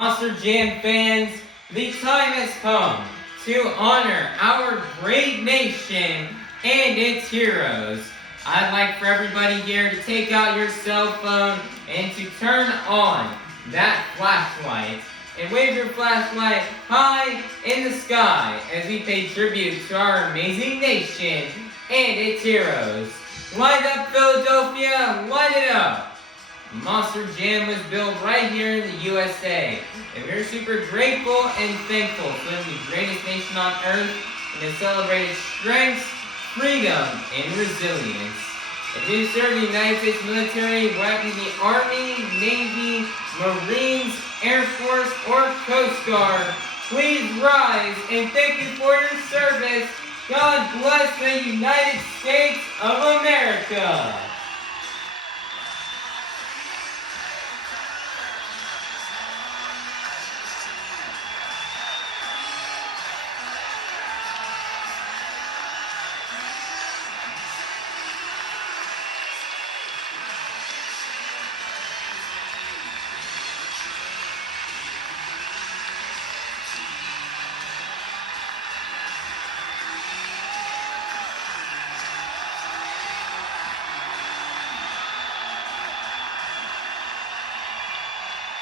Monster Jam fans, the time has come to honor our great nation and its heroes. I'd like for everybody here to take out your cell phone and to turn on that flashlight and wave your flashlight high in the sky as we pay tribute to our amazing nation and its heroes. Light up Philadelphia, light it up! Monster Jam was built right here in the USA, and we're super grateful and thankful for the greatest nation on earth and to celebrate its strength, freedom, and resilience. If you serve the United States military, whether it be the Army, Navy, Marines, Air Force, or Coast Guard, please rise and thank you for your service. God bless the United States of America.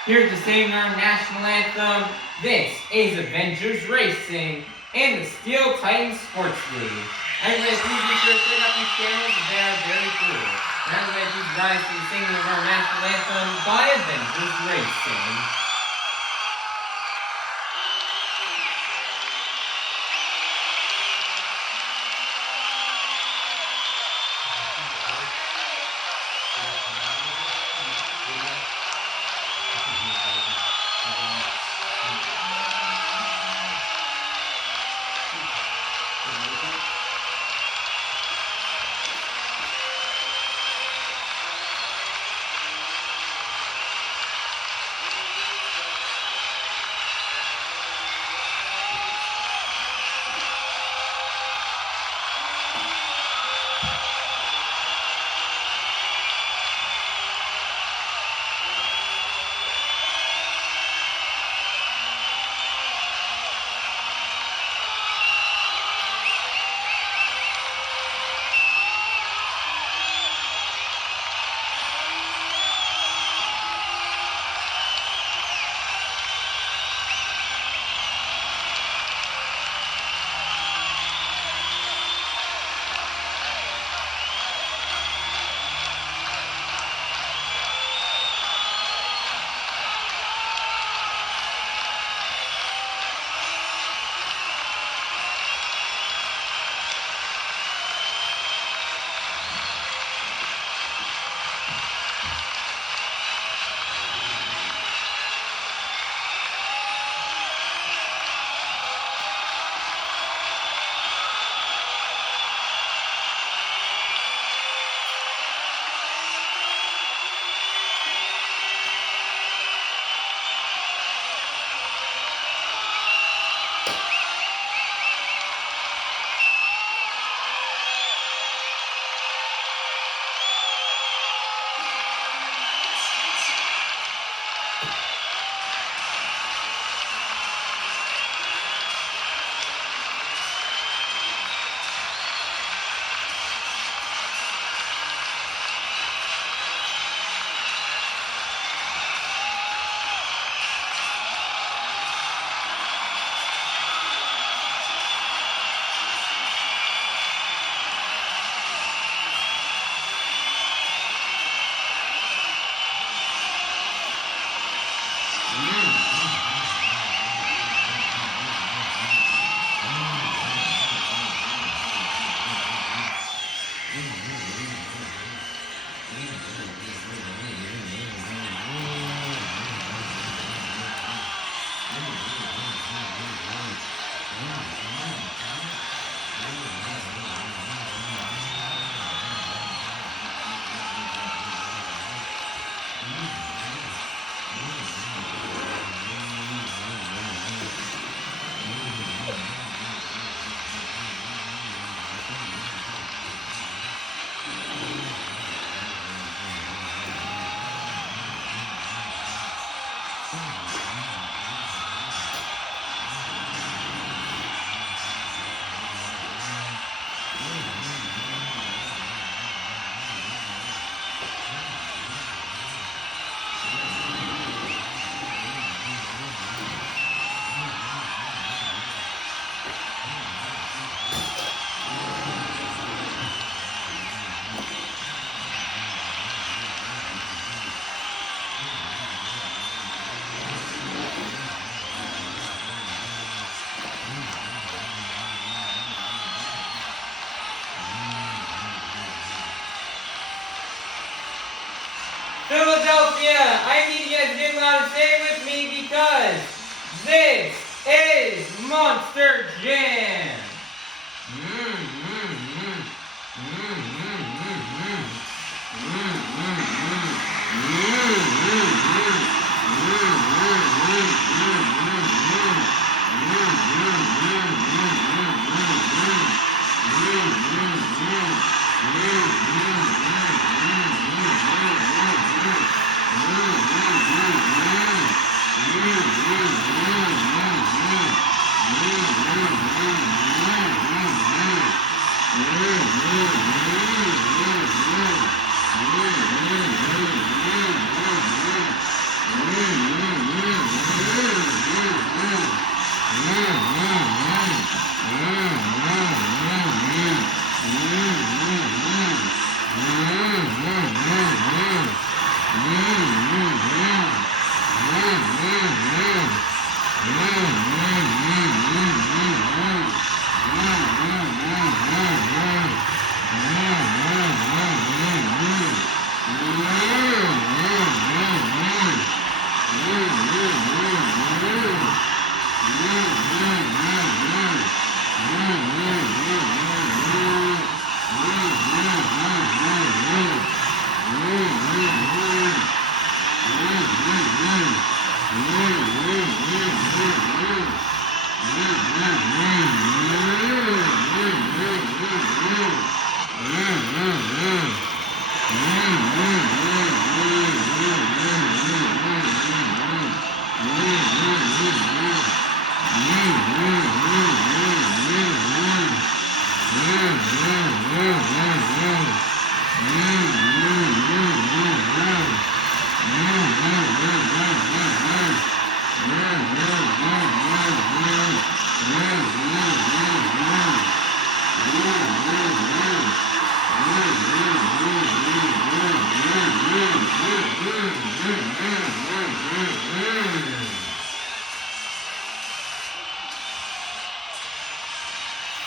Here to sing our national anthem, this is Avengers Racing and the Steel Titan Sports League. Everybody, please be sure to click up these channels, they are very cool. And everybody, please rise to the singing of our national anthem by Avengers Racing. Philadelphia, I need you guys to get loud and say it with me because this is Monster Jam.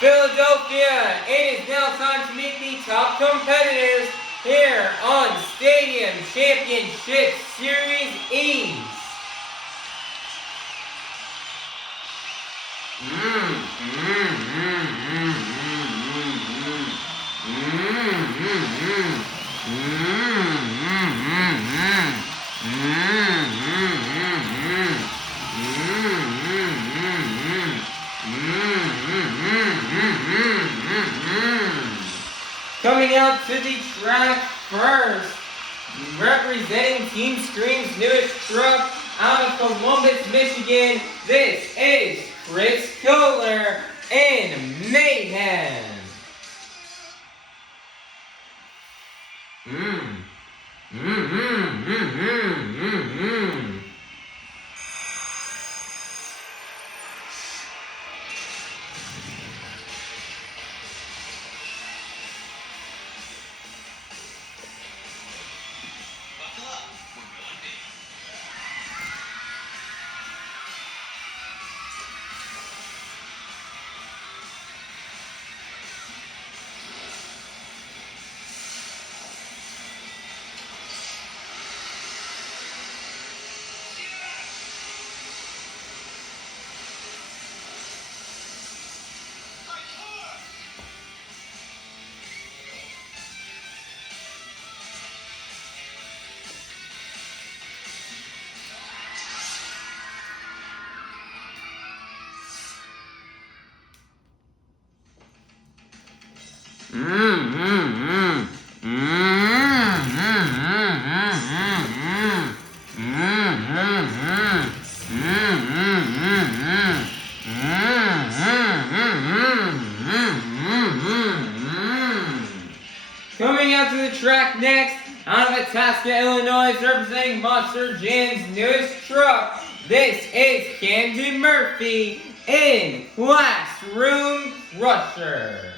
Philadelphia, it is now time to meet the top competitors here on Stadium Championship Series East. Coming out to the track first, representing Team Scream's newest truck out of Columbus, Michigan, this is Koehler and Mayhem. Coming out to the track next, out of Itasca, Illinois, representing Monster Jam's newest truck, this is Camden Murphy in Classroom Crusher.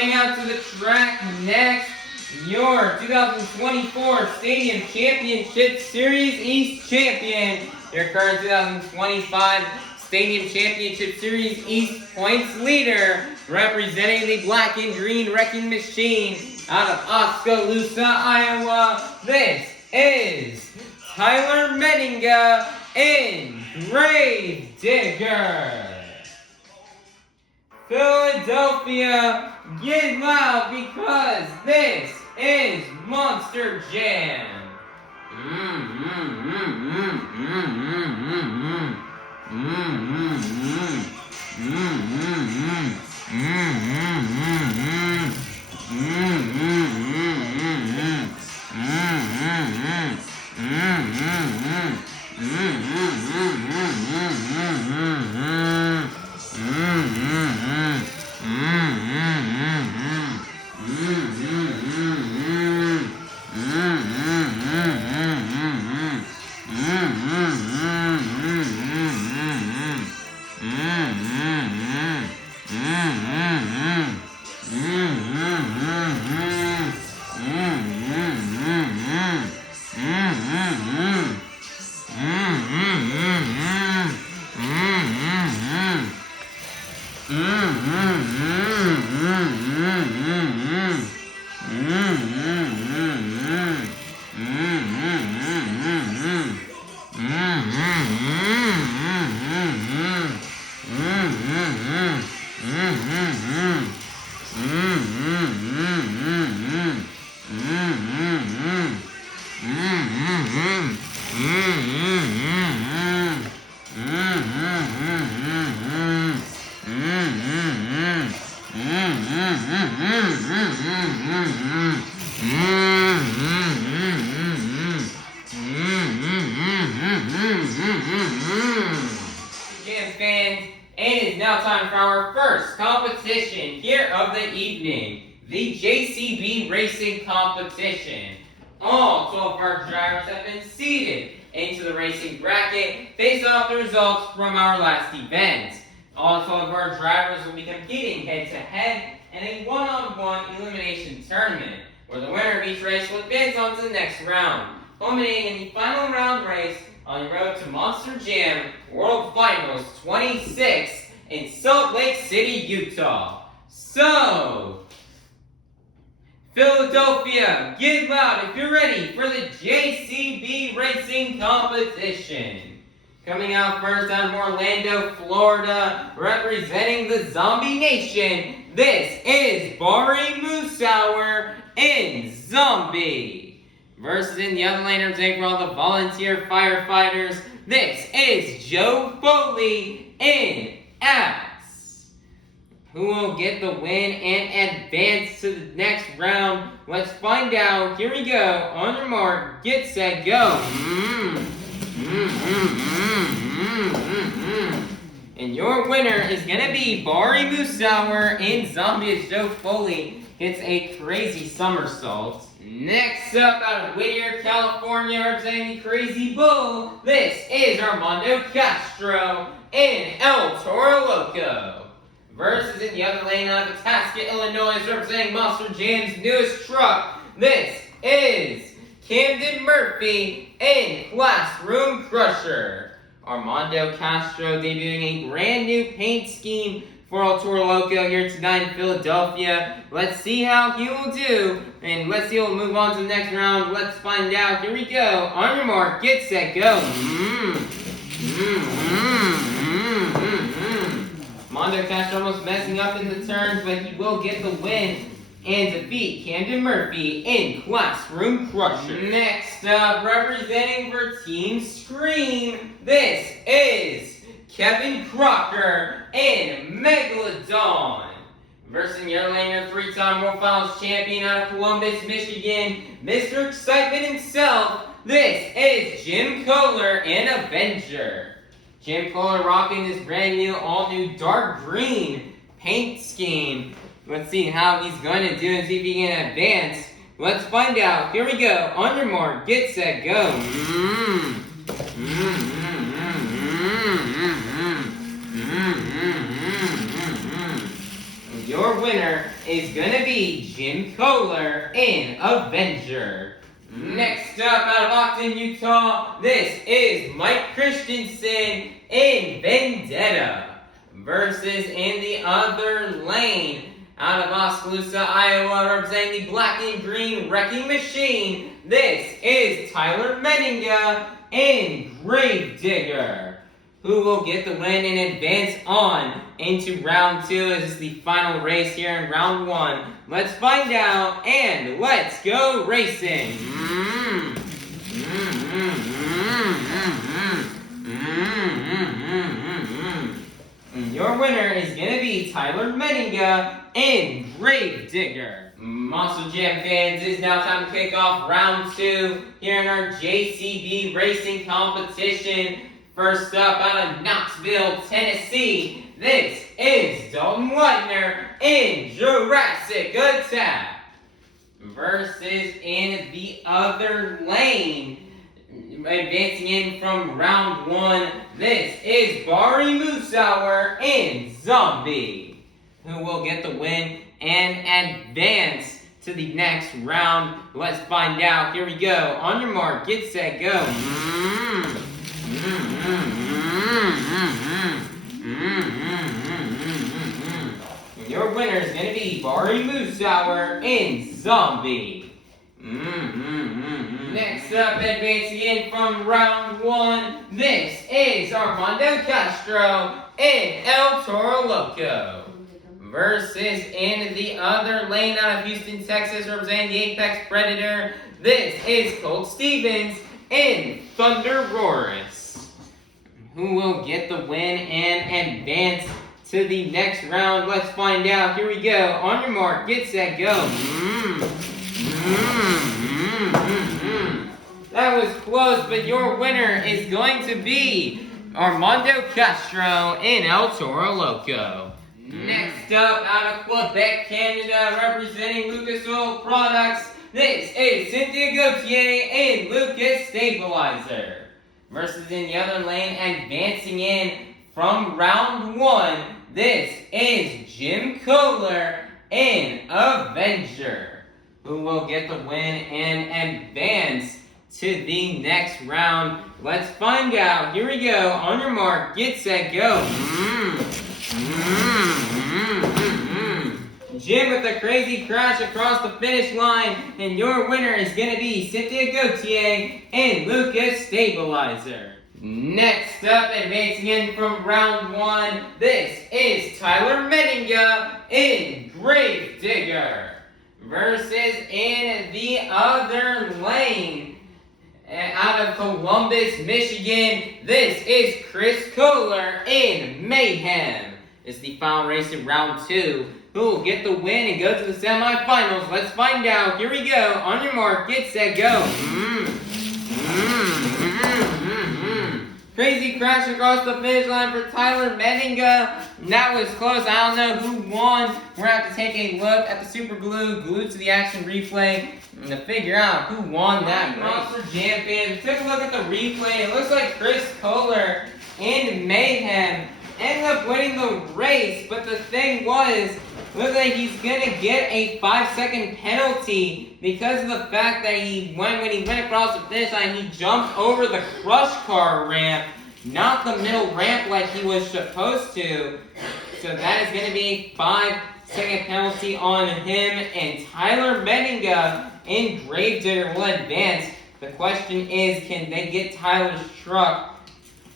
Coming out to the track next, your 2024 Stadium Championship Series East champion, your current 2025 Stadium Championship Series East points leader, representing the Black and Green Wrecking Machine out of Oskaloosa, Iowa. This is Tyler Menninga in Grave Digger. Philadelphia, get loud because this is Monster Jam. Jam fans, it is now time for our first competition here of the evening, the JCB Racing Competition. All 12 of our drivers have been seated into the racing bracket based off the results from our last event. All 12 of our drivers will be competing head-to-head in a one-on-one elimination tournament, where the winner of each race will advance on to the next round, culminating in the final round race on the road to Monster Jam World Finals 26 in Salt Lake City, Utah. So, Philadelphia, get loud if you're ready for the JCB Racing Competition. Coming out first out of Orlando, Florida, representing the Zombie Nation, this is Bari Musawwir in Zombie. Versus in the other lane, representing for all the volunteer firefighters, this is Joe Foley in Axe. Who will get the win and advance to the next round? Let's find out. Here we go. On your mark, get set, go. And your winner is going to be Bari Musawwir in Zombie as Joe Foley gets a crazy somersault. Next up, out of Whittier, California, representing the Crazy Bull, this is Armando Castro in El Toro Loco. Versus in the other lane, out of Itasca, Illinois, representing Monster Jam's newest truck, this is Camden Murphy in Classroom Crusher. Armando Castro debuting a brand new paint scheme for El Toro Loco here tonight in Philadelphia. Let's see how he will do, and let's see he'll move on to the next round. Let's find out. Here we go. On your mark, get set, go. Armando Castro almost messing up in the turns, but he will get the win and defeat Camden Murphy in Classroom Crusher. Next up, representing for Team Scream, this is Kevin Crocker in Megalodon. Versus the other lane, your three-time World Finals champion out of Columbus, Michigan, Mr. Excitement himself, this is Jim Koehler in Avenger. Jim Koehler rocking this brand new, all-new dark green paint scheme. Let's see how he's going to do and see if he can advance. Let's find out. Here we go. On your mark, get set, go. Your winner is gonna be Jim Koehler in Avenger. Next up, out of Ogden, Utah, this is Mike Christensen in Vendetta. Versus in the other lane, out of Oskaloosa, Iowa, representing the black and green wrecking machine, this is Tyler Menninga in Gravedigger, who will get the win and advance on into round 2. This is the final race here in round 1. Let's find out, and let's go racing. Your winner is going to be Tyler Menninga in Gravedigger. Monster Jam fans, it is now time to kick off round 2 here in our JCB racing competition. First up, out of Knoxville, Tennessee, this is Dalton Widner in Jurassic Attack. Versus in the other lane, advancing in from round 1, this is Bari Musawwir in Zombie, who will get the win and advance to the next round. Let's find out. Here we go. On your mark, get set, go. Your winner is going to be Bari Musawwir in Zombie. Next up, advancing in from round 1, this is Armando Castro in El Toro Loco. Versus in the other lane out of Houston, Texas, representing the Apex Predator, this is Colt Stevens in ThunderROARus, who will get the win and advance to the next round. Let's find out. Here we go. On your mark, get set, go. That was close, but your winner is going to be Armando Castro in El Toro Loco. Next up, out of Quebec, Canada, representing Lucas Oil Products, this is Cynthia Gauthier in Lucas Stabilizer. Versus in the other lane, advancing in from round 1, this is Jim Koehler in Avenger, who will get the win and advance to the next round. Let's find out. Here we go. On your mark, get set, go. Jim with a crazy crash across the finish line, and your winner is going to be Cynthia Gauthier in Lucas Stabilizer. Next up, advancing in from round 1, this is Tyler Menninga in Gravedigger. Versus in the other lane, out of Columbus, Michigan, this is Chris Koehler in Mayhem. It's the final race in round 2. Who will get the win and go to the semifinals? Let's find out. Here we go. On your mark, get set, go. Crazy crash across the finish line for Tyler Menninga. That was close. I don't know who won. We're going to have to take a look at the super glue glued to the action replay to figure out who won that race. Monster Jam fans, we took a look at the replay. It looks like Chris Koehler and Mayhem ended up winning the race, but the thing was, looks like he's going to get a 5-second penalty because of the fact that when he went across the finish line, he jumped over the crush car ramp, not the middle ramp like he was supposed to. So that is going to be a 5-second penalty on him, and Tyler Menninga in Gravedigger will advance. The question is, can they get Tyler's truck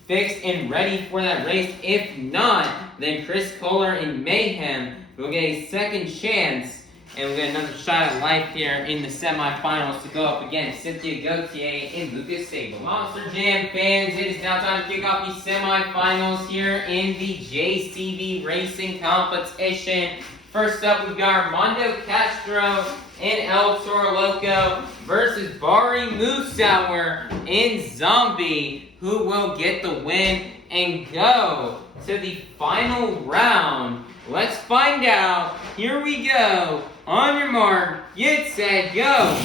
fixed and ready for that race? If not, then Chris Koehler in Mayhem will get a second chance, and we'll get another shot at life here in the semifinals to go up against Cynthia Gauthier and Lucas Sable. Monster Jam fans, it is now time to kick off the semifinals here in the JCB racing competition. First up, we've got Armando Castro in El Toro Loco versus Bari Musawwir in Zombie, who will get the win and go to the final round. Let's find out. Here we go. On your mark, get set, go.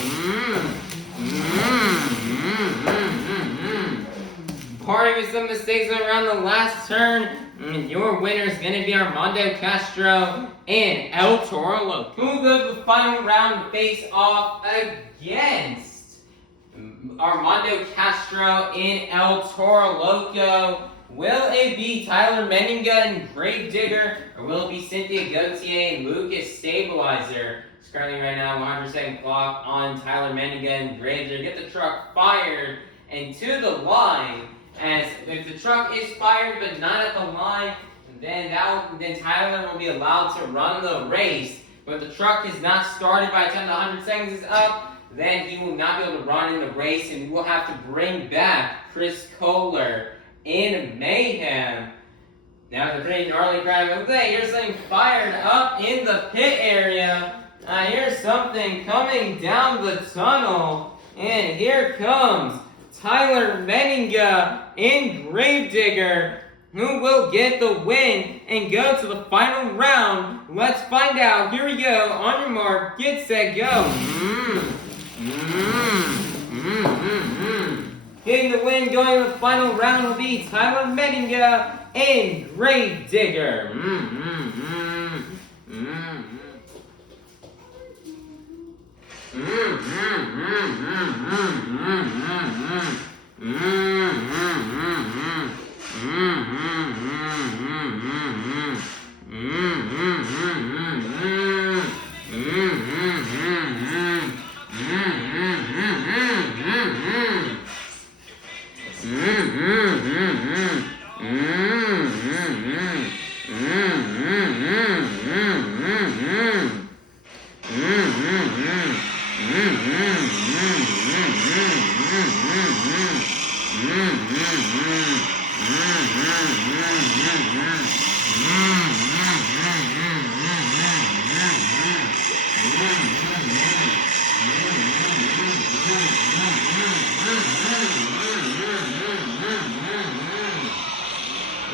Sorry for some mistakes around the last turn. And your winner is going to be Armando Castro and El Toro Loco. Who will go to the final round to face off against Armando Castro and El Toro Loco? Will it be Tyler Menninga and Gravedigger, or will it be Cynthia Gauthier and Lucas Stabilizer? It's currently right now 100-second clock on Tyler Menninga and Gravedigger. Get the truck fired and to the line. As if the truck is fired but not at the line, then Tyler will be allowed to run the race. But if the truck is not started by the time the 100 seconds is up, then he will not be able to run in the race, and we will have to bring back Koehler in Mayhem. Now it's a pretty gnarly crowd. Okay, here's something fired up in the pit area. Here's something coming down the tunnel, and here comes Tyler Menninga and Gravedigger, who will get the win and go to the final round. Let's find out. Here we go. On your mark, get set, go. Getting the win, going to the final round will be Tyler Menninga and Gravedigger.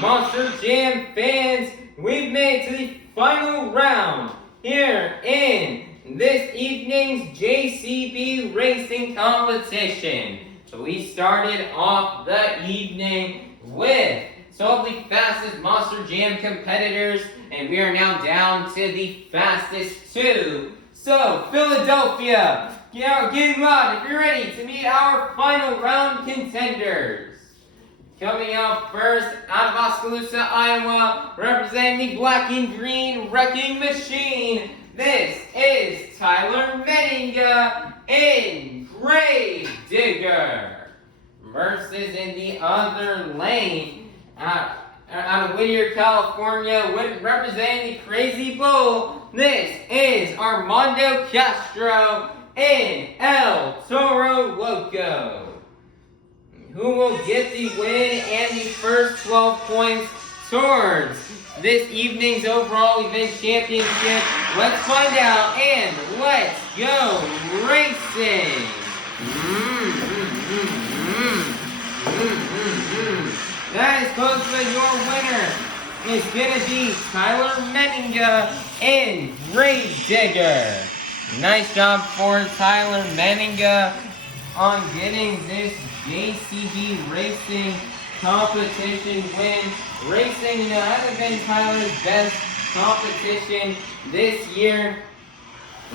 Monster Jam fans, we've made it to the final round here in this evening's JCB racing competition. So we started off the evening with some of the fastest Monster Jam competitors, and we are now down to the fastest two. So Philadelphia, get loud if you're ready to meet our final round contenders. Coming out first, out of Oskaloosa, Iowa, representing the black and green wrecking machine, this is Tyler Menninga and Gravedigger. Versus in the other lane, out of Whittier, California, representing the Crazy Bull, this is Armando Castro and El Toro Loco. Who will get the win and the first 12 points towards this evening's overall event championship? Let's find out, and let's go racing! That is close, but your winner is going to be Tyler Menninga and Gravedigger. Nice job for Tyler Menninga on getting this JCB racing competition win. Racing, hasn't been Tyler's best competition this year.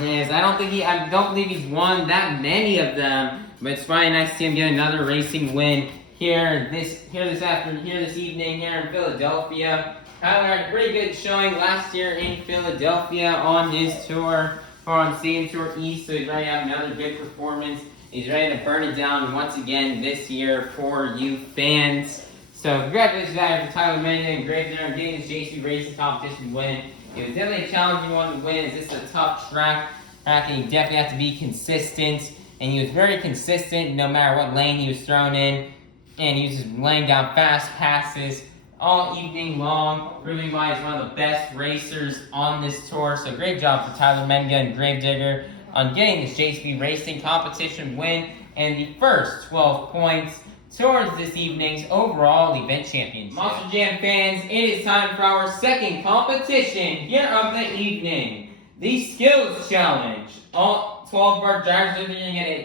As I don't believe he's won that many of them. But it's probably nice to see him get another racing win here this evening here in Philadelphia. Tyler had a pretty good showing last year in Philadelphia on his tour, or on Stadium Tour East, so he's ready to have another good performance. He's ready to burn it down once again this year for you fans. So congratulations to Tyler Menninga and Gravedigger on getting this JC Racing competition win. It was definitely a challenging one to win, as this is a tough track, and you definitely have to be consistent. And he was very consistent no matter what lane he was thrown in. And he was just laying down fast passes all evening long, proving why he's one of the best racers on this tour. So great job for Tyler Menninga and Gravedigger on getting this JCB Racing competition win and the first 12 points towards this evening's overall event championship. Monster Jam fans, it is time for our second competition here of the evening, the Skills Challenge. All 12 of our drivers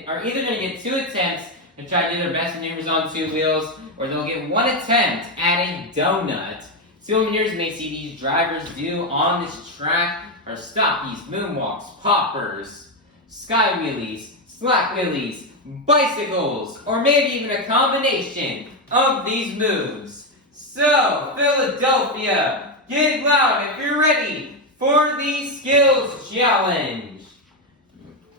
are either going to get 2 attempts and try to do their best maneuvers on 2 wheels, or they'll get 1 attempt at a donut. 2 maneuvers you may see these drivers do on this track are stoppies, moonwalks, poppers, sky wheelies, slack wheelies, bicycles, or maybe even a combination of these moves. So, Philadelphia, get loud if you're ready for the skills challenge.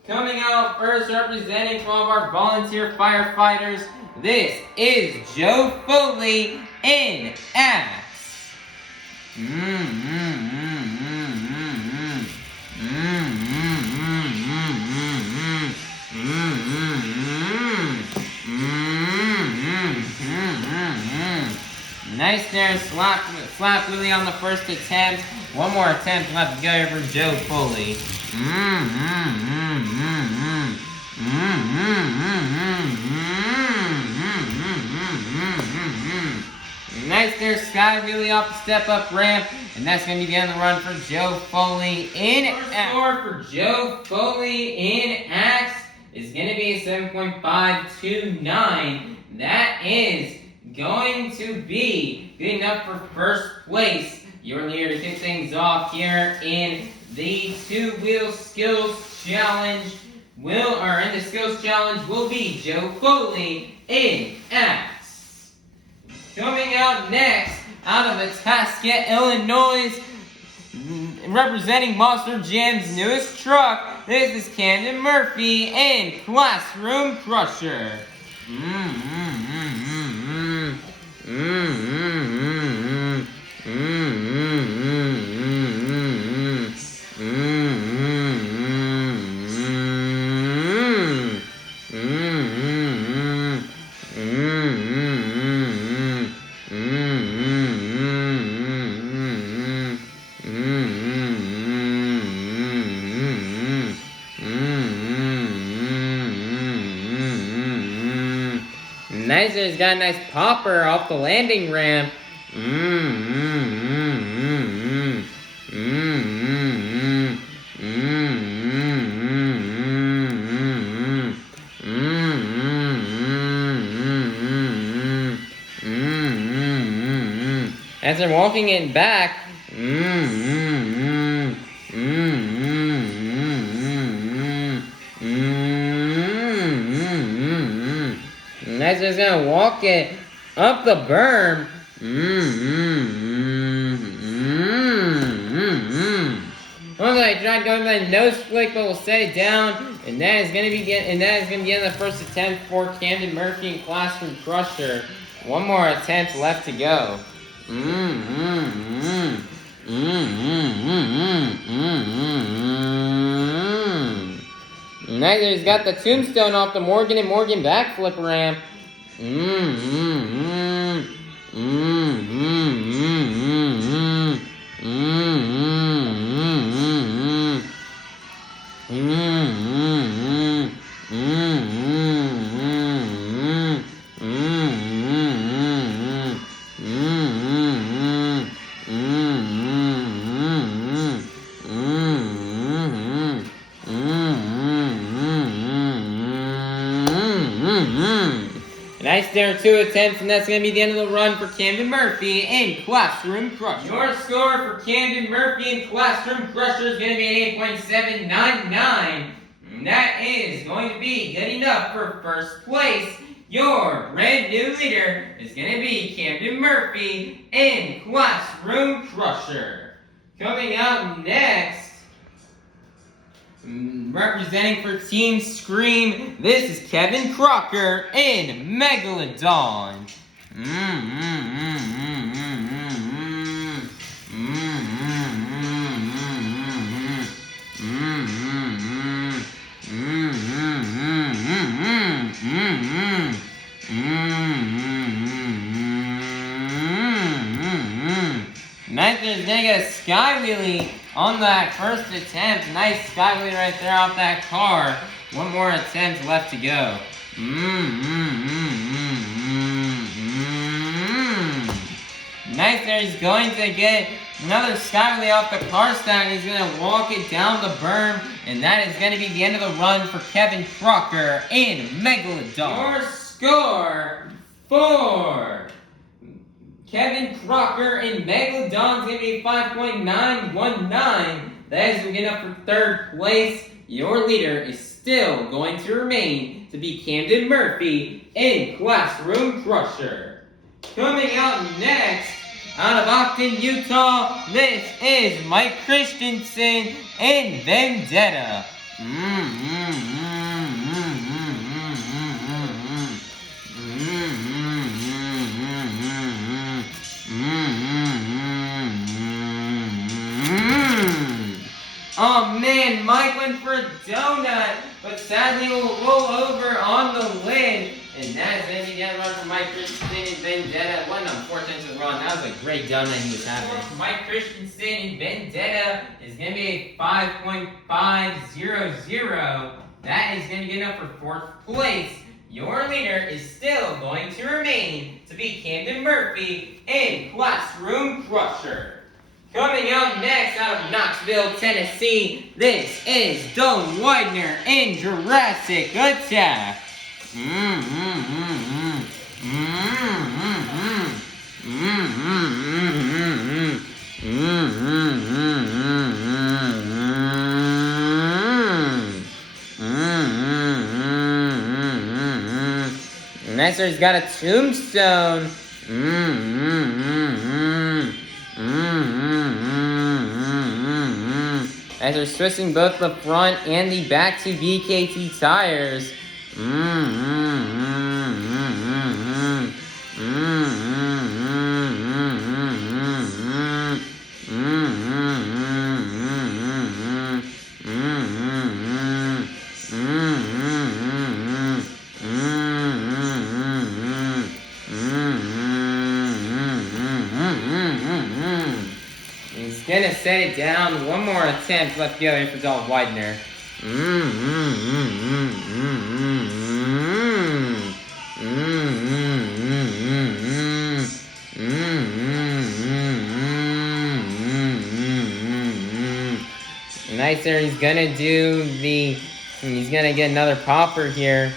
Coming out first, representing from of our volunteer firefighters, this is Joe Foley in axe. Nice there, slap wheelie on the first attempt. 1 more attempt left to go for Joe Foley. Nice there, sky wheelie off the step-up ramp, and that's going to be the end of the run for Joe Foley in axe. Score for Joe Foley in axe is going to be a 7.529. That is going to be good enough for first place. Your leader to kick things off here in the 2-wheel skills challenge will be Joe Foley in axe. Coming out next, out of Itasca, Illinois, representing Monster Jam's newest truck, this is Camden Murphy in Classroom Crusher. Nice, it's got a nice popper off the landing ramp. As they're walking it back, and as they're gonna walk it up the berm, okay, tried going by the nose flick, but we'll set it down, and that is gonna be the first attempt for Camden Murphy and Classroom Crusher. 1 more attempt left to go. Nice, he's got the tombstone off the Morgan and Morgan backflip ramp. Nice there, 2 attempts, and that's going to be the end of the run for Camden Murphy in Classroom Crusher. Your score for Camden Murphy in Classroom Crusher is going to be an 8.799. And that is going to be good enough for first place. Your brand new leader is going to be Camden Murphy in Classroom Crusher. Coming out next, representing for Team Scream, this is Kevin Crocker in Megalodon. Nice, there's gonna get a sky wheelie on that first attempt. Nice sky wheelie right there off that car. 1 more attempt left to go. Nice there, he's going to get another sky wheelie off the car stand. He's going to walk it down the berm, and that is going to be the end of the run for Kevin Crocker in Megalodon. Your score for Kevin Crocker and Megalodon's going to be 5.919. That is getting up for third place. Your leader is still going to remain to be Camden Murphy in Classroom Crusher. Coming out next, out of Ogden, Utah, this is Mike Christensen in Vendetta. Oh man, Mike went for a donut, but sadly will roll over on the lid. And that is going to be the other run for Mike Christensen in Vendetta. What an unfortunate run. That was a great donut he was having. Mike Christensen in Vendetta is going to be a 5.500. That is going to get up for fourth place. Your leader is still going to remain to be Camden Murphy in Classroom Crusher. Coming out next, out of Knoxville, Tennessee, this is Dalton Widner in Jurassic Attack. Next, he's got a tombstone. As they're switching both the front and the back to BKT tires. He's gonna set it down. One more attempt left go here for Dalton Widner. Nice there. He's gonna do the. He's gonna get another popper here.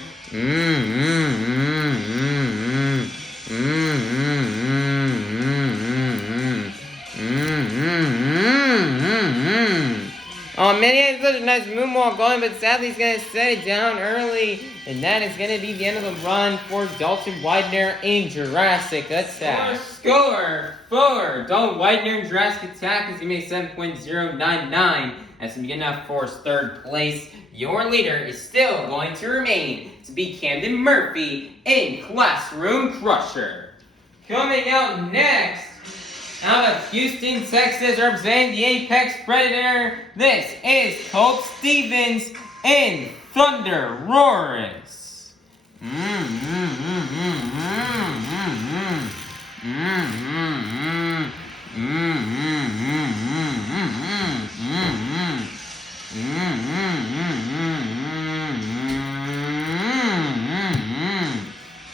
Oh man, he had such a nice moonwalk going, but sadly he's going to set it down early. And that is going to be the end of the run for Dalton Widner in Jurassic Attack. Score for Dalton Widner in Jurassic Attack is going to be 7.099. That's going to be good enough for third place. Your leader is still going to remain to be Camden Murphy in Classroom Crusher. Coming out next, out of Houston, Texas, representing the Apex Predator, this is Colt Stevens in ThunderROARus.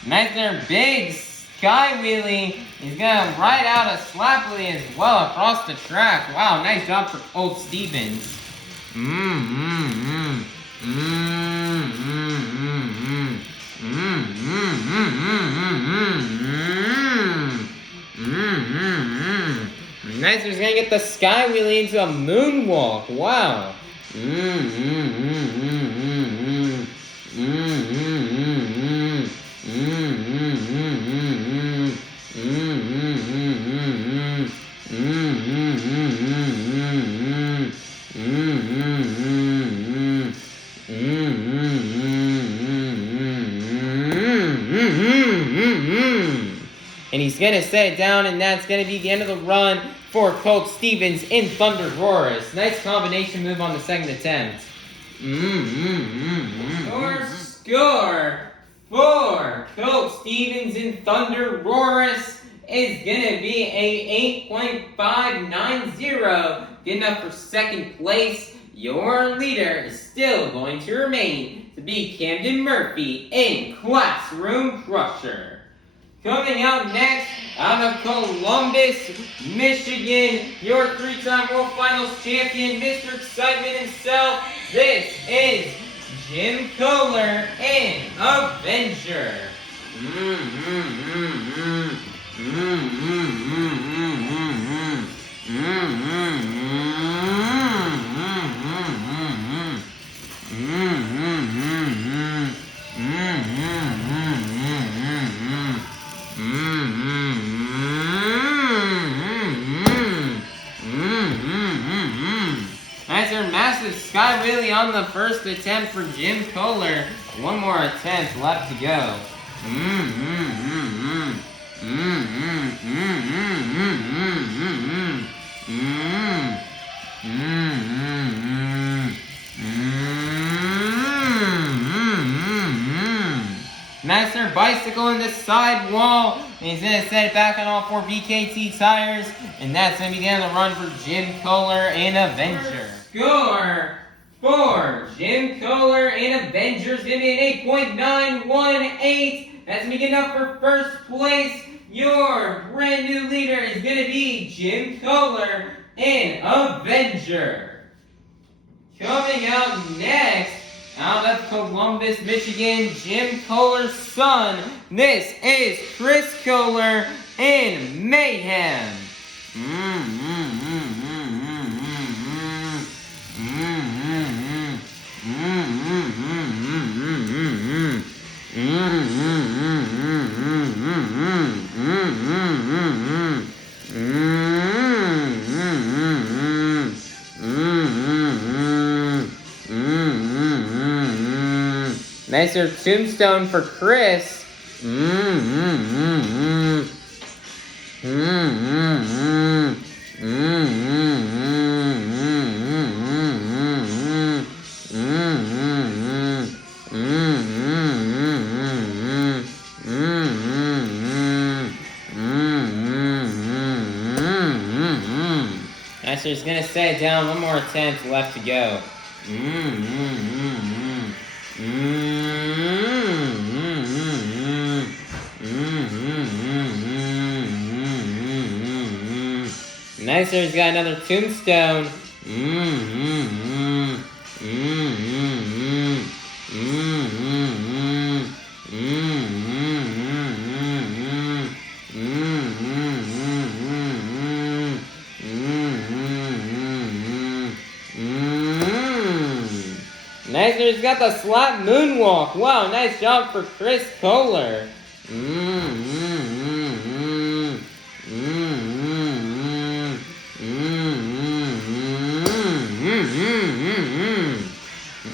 Nice there, big sky wheelie. He's gonna ride out a slappily as well across the track. Wow, nice job for Colt Stevens. Nice, he's gonna get the sky wheelie into a moonwalk. Wow. And he's going to set it down, and that's going to be the end of the run for Colt Stevens in ThunderROARus. Nice combination move on the second attempt. Score for Colt Stevens in ThunderROARus is going to be a 8.590. Good enough for second place. Your leader is still going to remain to be Camden Murphy in Classroom Crusher. Coming out next, out of Columbus, Michigan, your three-time World Finals champion, Mr. Excitement himself, this is Jim Koehler in Avenger. That's our massive sky wheelie on the first attempt for Jim Koehler. One more attempt left to go. Master bicycle in the side wall. And he's going to set it back on all 4 BKT tires. And that's going to be the end of the run for Jim Koehler in Avenger. Score for Jim Koehler in Avenger is going to be an 8.918. That's going to be good enough for first place. Your brand new leader is going to be Jim Koehler in Avenger. Coming out next, out of Columbus, Michigan, Jim Koehler's son. This is Chris Koehler in Mayhem. Nicer tombstone for Chris. Nicer's gonna set it down. One more attempt left to go. Nicer's got another tombstone. Nicer's got the slap moonwalk. Wow, nice job for Chris Koehler.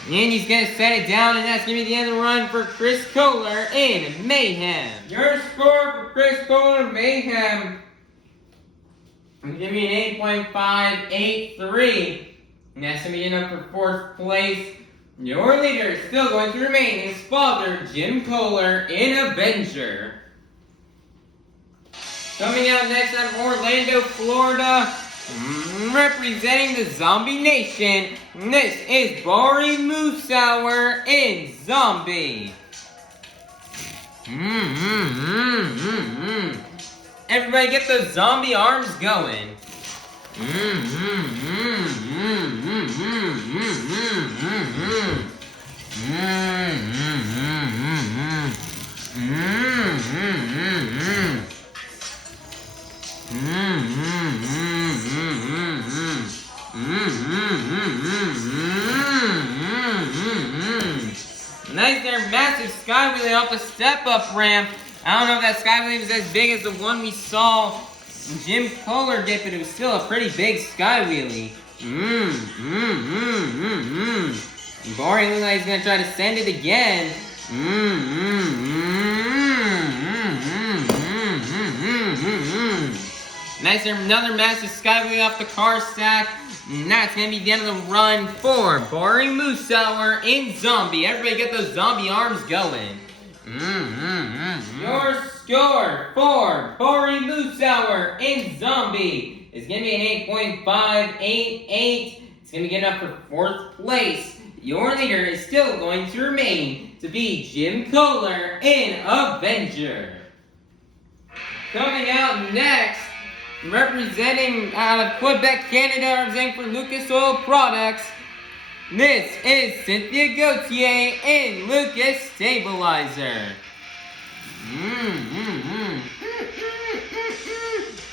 And he's going to set it down, and that's going to be the end of the run for Chris Koehler in Mayhem. Your score for Chris Koehler in Mayhem is going to be an 8.583. And that's going to be enough for fourth place. Your leader is still going to remain his father, Jim Koehler, in Avenger. Coming out next out of Orlando, Florida, representing the Zombie Nation, this is Bari Musawwir in Zombie. Everybody get those zombie arms going. Nice there, massive sky wheelie off the step-up ramp. I don't know if that sky wheelie was as big as the one we saw Jim Koehler did, but it was still a pretty big sky wheelie. Bari looks like he's gonna try to send it again. Nice there, another massive sky wheelie off the car stack. And that's gonna be the end of the run for Bari Musawwir in Zombie. Everybody get those zombie arms going. Your score for Bari Musawwir in Zombie is going to be an 8.588. It's going to be good enough for fourth place. Your leader is still going to remain to be Jim Koehler in Avenger. Coming out next, representing out of Quebec, Canada, representing for Lucas Oil Products, this is Cynthia Gauthier in Lucas Stabilizer.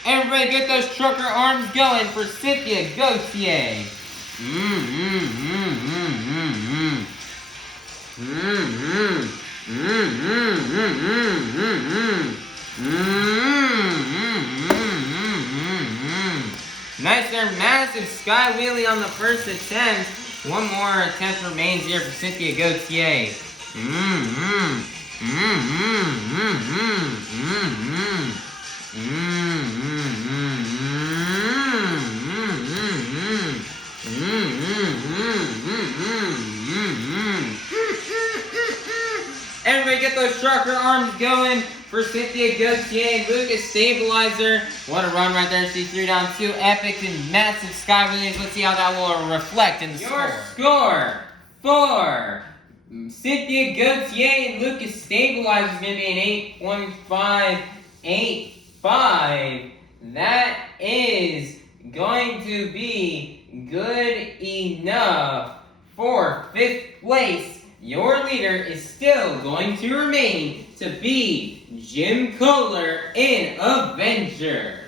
Everybody get those trucker arms going for Cynthia Gauthier. Nice there, massive sky wheelie on the first attempt. One more attempt remains here for Cynthia Gauthier. Everybody get those trucker arms going for Cynthia Gauthier. Lucas stabilizer. What a run right there. She threw down two epic and massive sky wheelies. Let's see how that will reflect in the score. Your score for Cynthia Gauthier and Lucas stabilizer is going to be an 8.585. That is going to be good enough for 5th place. Your leader is still going to remain to be Jim Koehler in Avenger.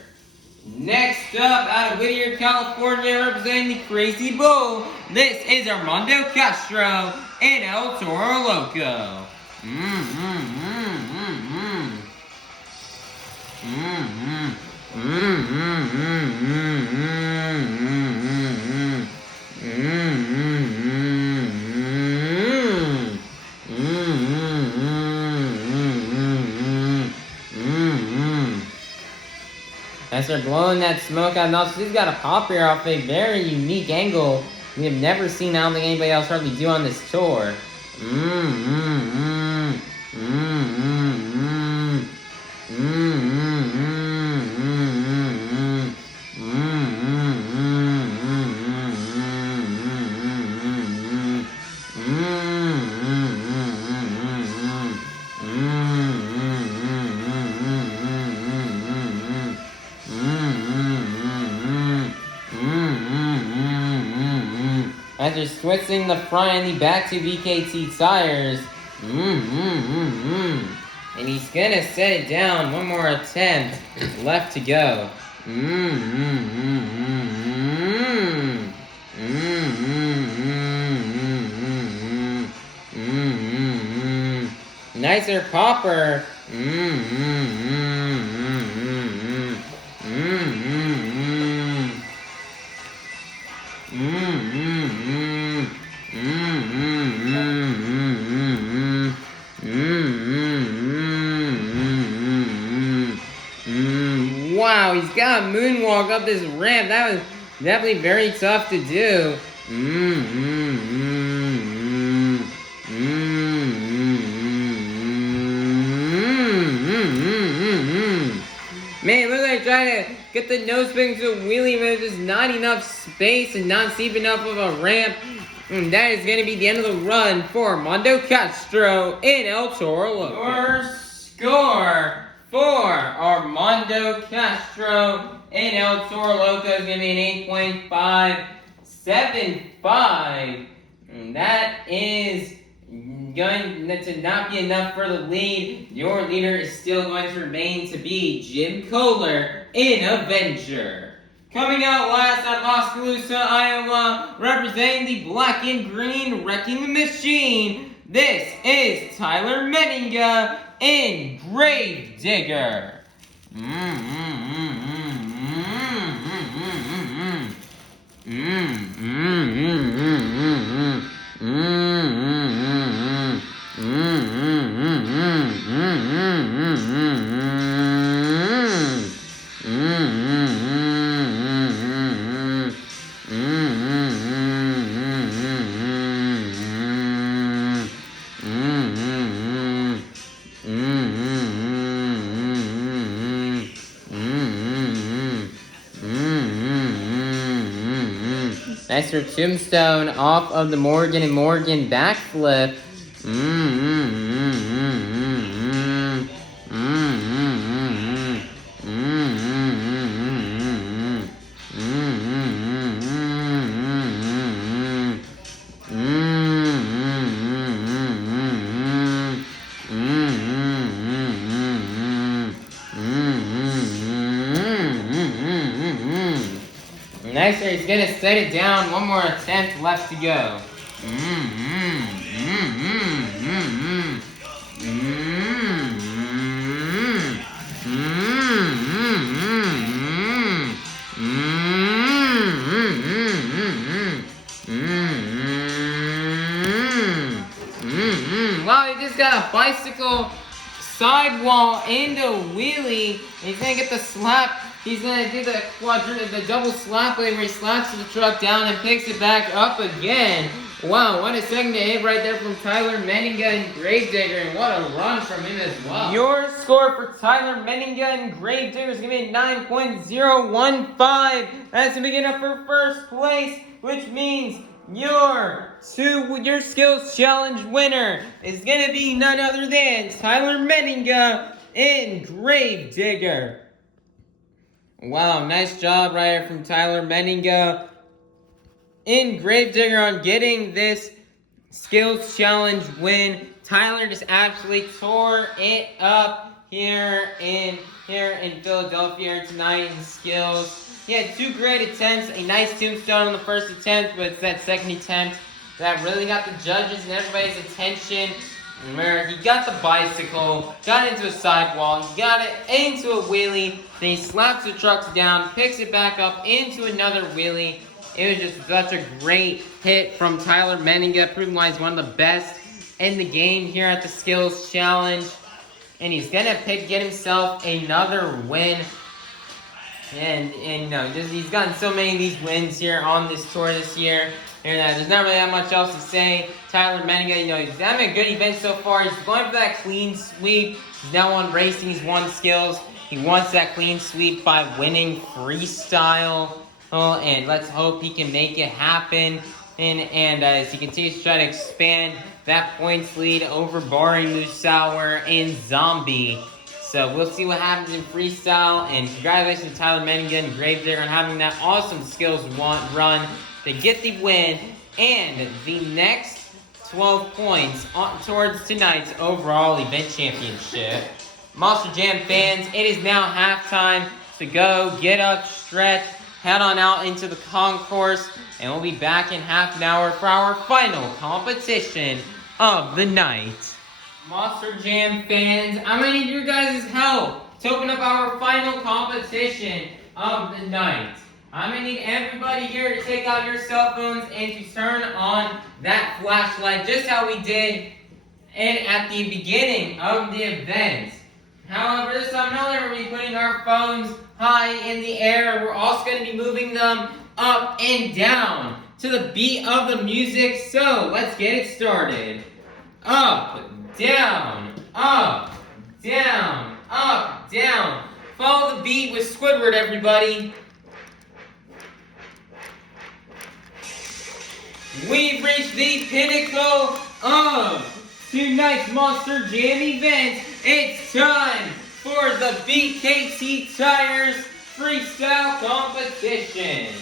Next up, out of Whittier, California, representing the Crazy Bull, this is Armando Castro in El Toro Loco. As they're blowing that smoke out, now she's got a pop here off a very unique angle we have never seen. I don't think anybody else hardly do on this tour. As they're switching the front and the back to VKT tires. And he's gonna set it down. One more attempt left to go. Nicer popper. Wow, he's got a moonwalk up this ramp. That was definitely very tough to do. Man, it looks like trying to get the nose spin to a wheelie, but there's just not enough space and not steep enough of a ramp. And that is going to be the end of the run for Armando Castro in El Toro Loco. Your score for Armando Castro in El Toro Loco is going to be an 8.575. And that is going to not be enough for the lead. Your leader is still going to remain to be Jim Koehler in Avenger. Coming out last at Oskaloosa, Iowa, representing the black and green Wrecking Machine, this is Tyler Menninga in Gravedigger. Nice for tombstone off of the Morgan and Morgan backflip. Nice there. He's gonna set it down. One more attempt left to go. Wow, he just got a bicycle sidewall and a wheelie. He's gonna get the slap. He's gonna do the the double slap where he slaps the truck down and picks it back up again. Wow, what a second to hit right there from Tyler Menninga and Gravedigger, and what a run from him as well. Your score for Tyler Menninga and Gravedigger is gonna be 9.015. That's gonna be good enough for first place, which means your skills challenge winner is gonna be none other than Tyler Menninga and Gravedigger. Wow, nice job right here from Tyler Menninga and Gravedigger on getting this skills challenge win. Tyler just absolutely tore it up here in Philadelphia tonight in skills. He had 2 great attempts, a nice tombstone on the first attempt, but it's that second attempt that really got the judges and everybody's attention, where he got the bicycle, got into a sidewall, he got it into a wheelie, then he slaps the trucks down, picks it back up into another wheelie. It was just such a great hit from Tyler Menninga, proving why he's one of the best in the game here at the Skills Challenge. And he's gonna get himself another win. And he's gotten so many of these wins here on this tour this year. And there's not really that much else to say. Tyler Menninga, he's having a good event so far. He's going for that clean sweep. He's now on racing. He's won skills. He wants that clean sweep by winning freestyle. And let's hope he can make it happen. And as he continues to try to expand that points lead over Bari, Musawwir, and Zombie. So we'll see what happens in freestyle. And congratulations to Tyler Menninga and Gravedigger on having that awesome skills run to get the win. And the next 12 points towards tonight's overall event championship. Monster Jam fans, it is now halftime. So go, get up, stretch, head on out into the concourse, and we'll be back in half an hour for our final competition of the night. Monster Jam fans, I'm gonna need your guys' help to open up our final competition of the night. I'm gonna need everybody here to take out your cell phones and to turn on that flashlight, just how we did at the beginning of the event. However, this time not only are we putting our phones high in the air, we're also going to be moving them up and down to the beat of the music. So let's get it started. Up, down, up, down, up, down. Follow the beat with Squidward, everybody. We've reached the pinnacle of tonight's Monster Jam event. It's time for the BKT Tires Freestyle Competition.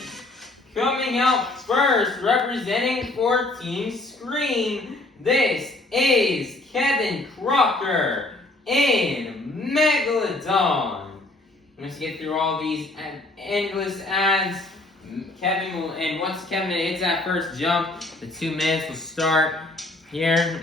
Coming out first, representing for Team Scream, this is Kevin Crocker and Megalodon. Let's get through all these endless ads. Once Kevin hits that first jump, the 2 minutes will start here.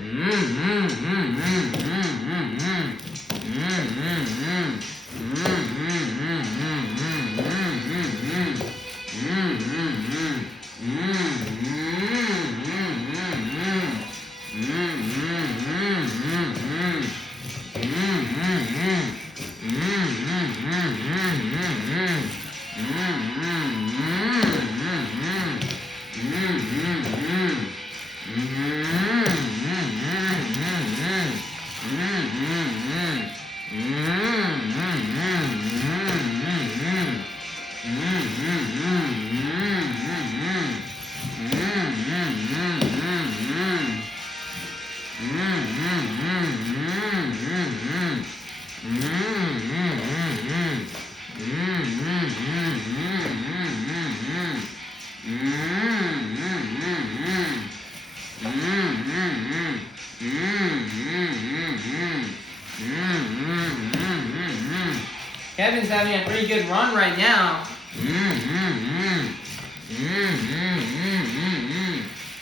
Kevin's having a pretty good run right now.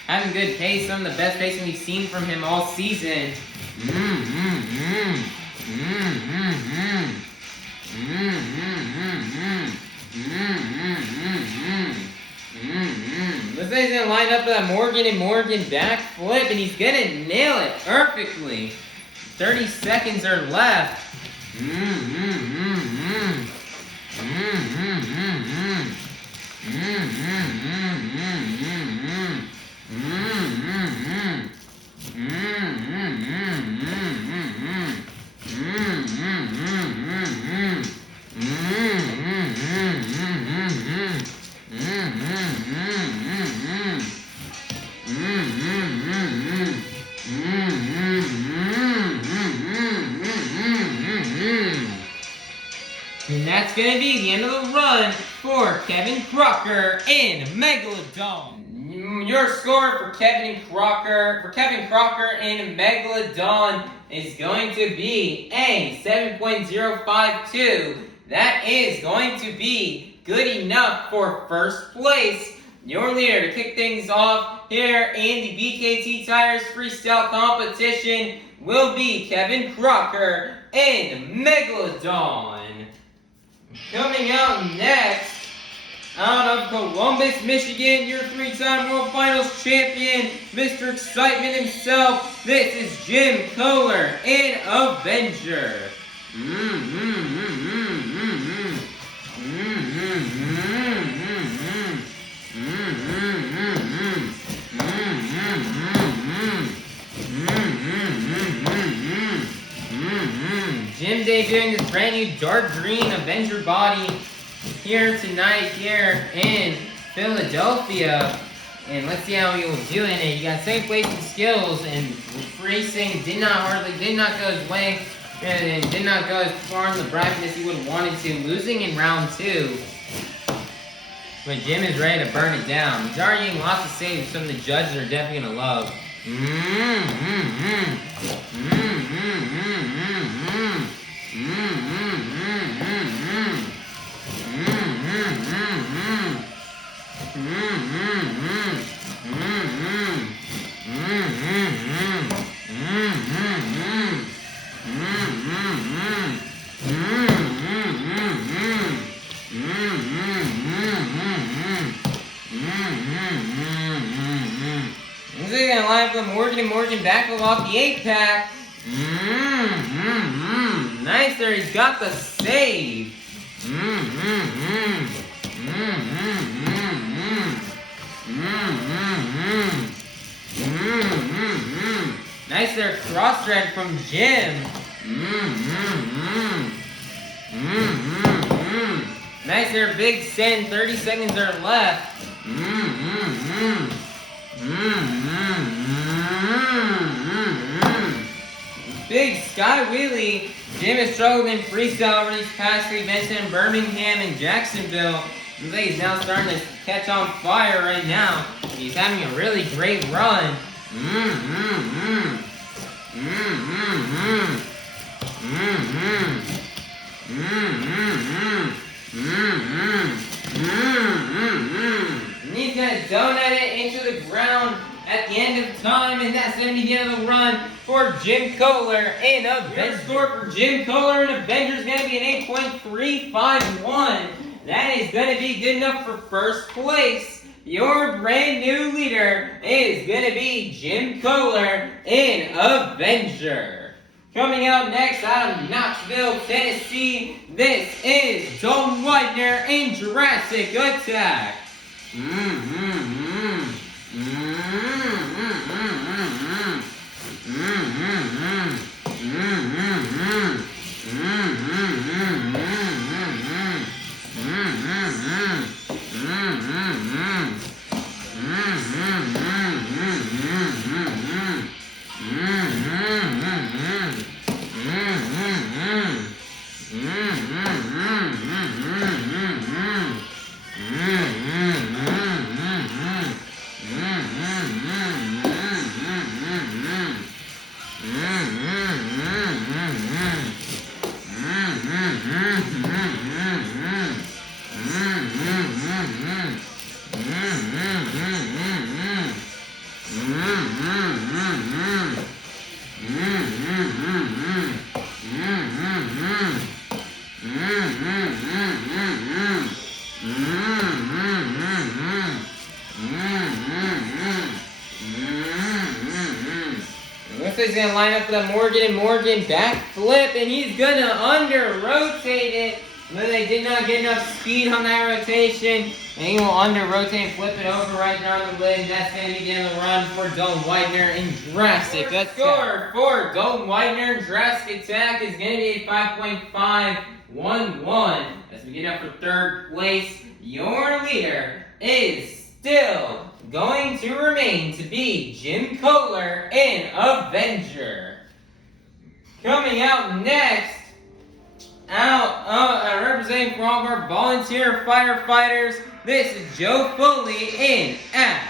Having good pace, some of the best pacing we've seen from him all season. Looks like he's gonna line up that Morgan and Morgan backflip, and he's gonna nail it perfectly. 30 seconds are left. And that's going to be the end of the run for Kevin Crocker and Megalodon. Your score for Kevin Crocker and Megalodon is going to be a 7.052. That is going to be good enough for first place. Your leader to kick things off here in the BKT Tires Freestyle competition will be Kevin Crocker and Megalodon. Coming out next, out of Columbus, Michigan, your three-time World Finals champion, Mr. Excitement himself, this is Jim Koehler and Avenger. Jim debuting this brand new dark green Avenger body here tonight here in Philadelphia. And let's see how he will do in it. You got second place in skills, and racing did not go his way, and did not go as far in the bracket as he would have wanted to, losing in round 2. But Jim is ready to burn it down. He's already getting lots of saves, some of the judges are definitely going to love. They're gonna line up the Morgan and Morgan back off the 8-pack. Nice there, he's got the save. Nice there, cross-thread from Jim. Nice there, big send, 30 seconds are left. Big sky wheelie. Jim has struggled in freestyle over these past 3 events in Birmingham and Jacksonville. He's now starting to catch on fire right now. He's having a really great run. And he's going to donut it into the ground at the end of time, and that's going to be the end of the run for Jim Koehler and Avenger. Your score for Jim Koehler and Avenger is going to be an 8.351. That is going to be good enough for first place. Your brand new leader is going to be Jim Koehler and Avenger. Coming out next out of Knoxville, Tennessee, this is Dalton Widner and Jurassic Attack. Looks like he's gonna line up for the Morgan back flip, and he's gonna under rotate it. But they did not get enough speed on that rotation. And he will under rotate and flip it over right there on the lid. That's gonna be the end of the run for Dalton Widner and Jurassic. The score for Dalton Widner and Jurassic Attack is gonna be 5.511. As we get up for third place, your leader is still going to remain to be Jim Koehler in Avenger. Coming out next, representing for all of our volunteer firefighters, this is Joe Foley in Axe.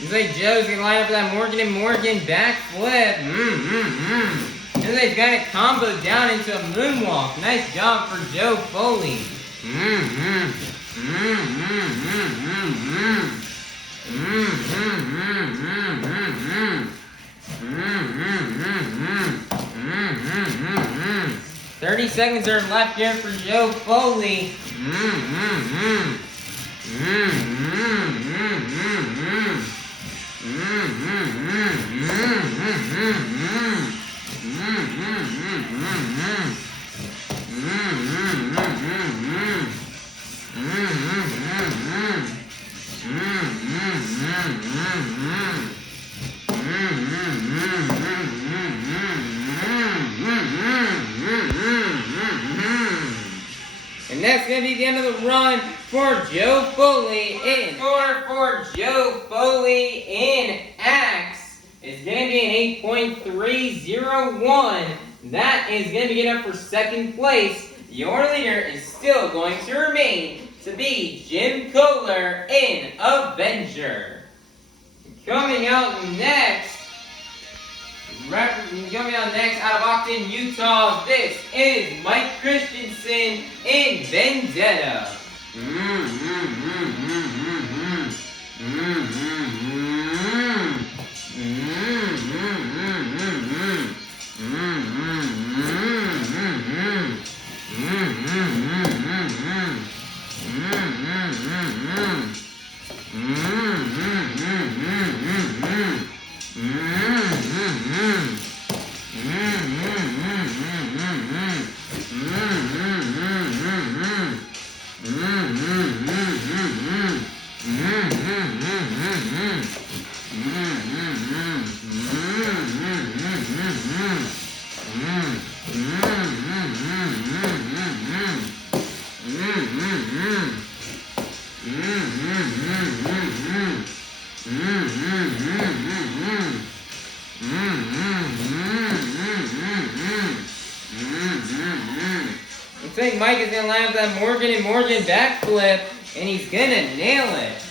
Looks like Joe's gonna line up for that Morgan back flip. Looks like he's got it comboed down into a moonwalk. Nice job for Joe Foley. 30 seconds are left here for Joe Foley. 'em. And that's going to be the end of the run for Joe Foley in. Score for Joe Foley in Axe is going to be an 8.301. That is going to get up for second place. Your leader is still going to remain to be Jim Koehler in Avenger. Coming out next out of Ogden, Utah, this is Mike Christensen in Vendetta. Looks like Mike is going to line up that Morgan backflip, and he's going to nail it.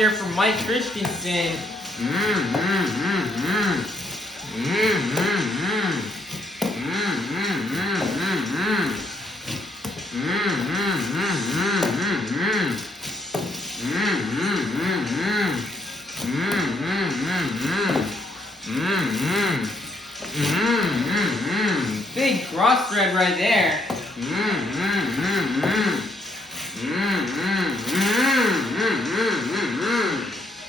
here for Mike Christensen. Big cross thread right there.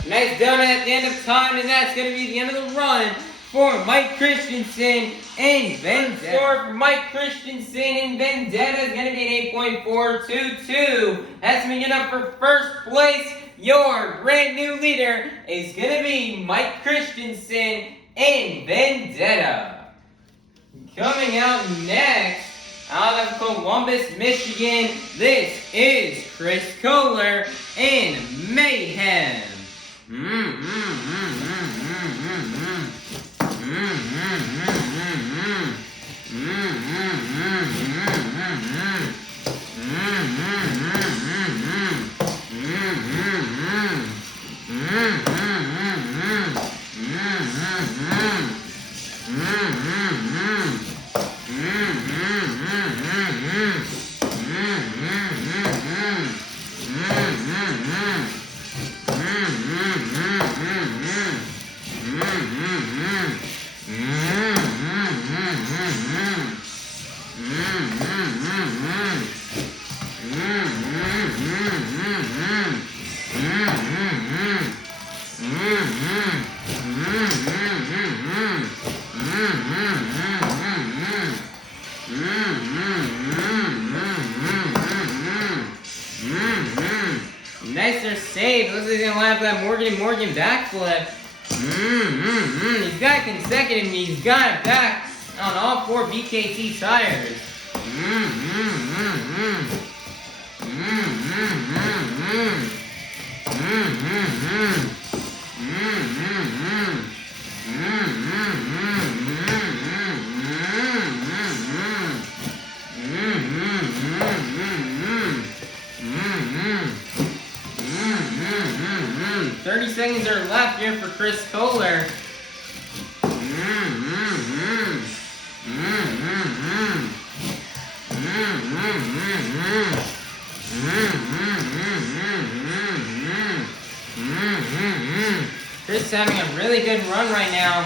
Nice donut at the end of time, and that's going to be the end of the run for Mike Christensen and Vendetta. Score for Mike Christensen and Vendetta is going to be an 8.422. That's going to get up for first place. Your brand new leader is going to be Mike Christensen and Vendetta. Coming out next, out of Columbus, Michigan, this is Chris Koehler and Mayhem. Nicer save. Looks like he's gonna line up that Morgan backflip. He's got consecutive. He's got it back on all 4 BKT tires. Seconds are left here for Chris Koehler. Chris is having a really good run right now.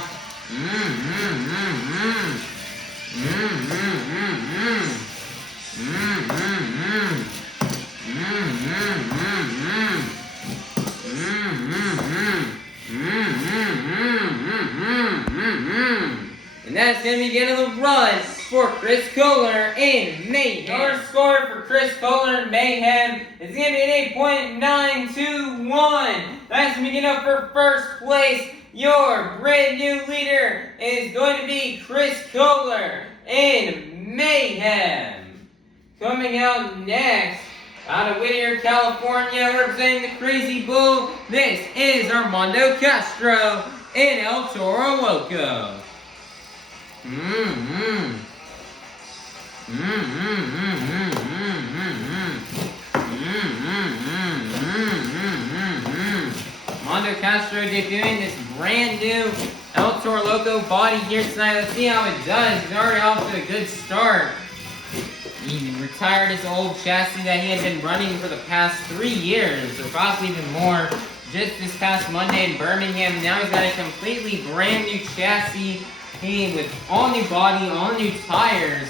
And that's going to be the end of the run for Chris Koehler and Mayhem. Your score for Chris Koehler and Mayhem is going to be an 8.921. That's going to be up for first place. Your brand new leader is going to be Chris Koehler and Mayhem. Coming out next, out of Widner, California, representing the Crazy Bull, this is Armando Castro and El Toro Loco. Armando Castro debuting this brand new El Toro Loco body here tonight. Let's see how it does. He's already off to a good start. He retired his old chassis that he had been running for the past 3 years, or possibly even more, just this past Monday in Birmingham. Now he's got a completely brand new chassis with all new body, all new tires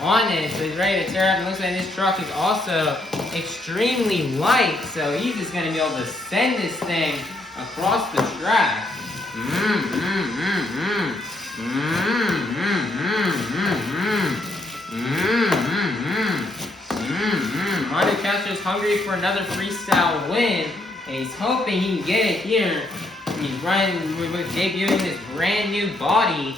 on it. So he's ready to tear up. It looks like this truck is also extremely light, so he's just going to be able to send this thing across the track. Armando Castro's hungry for another freestyle win, and he's hoping he can get it here. He's debuting this brand new body.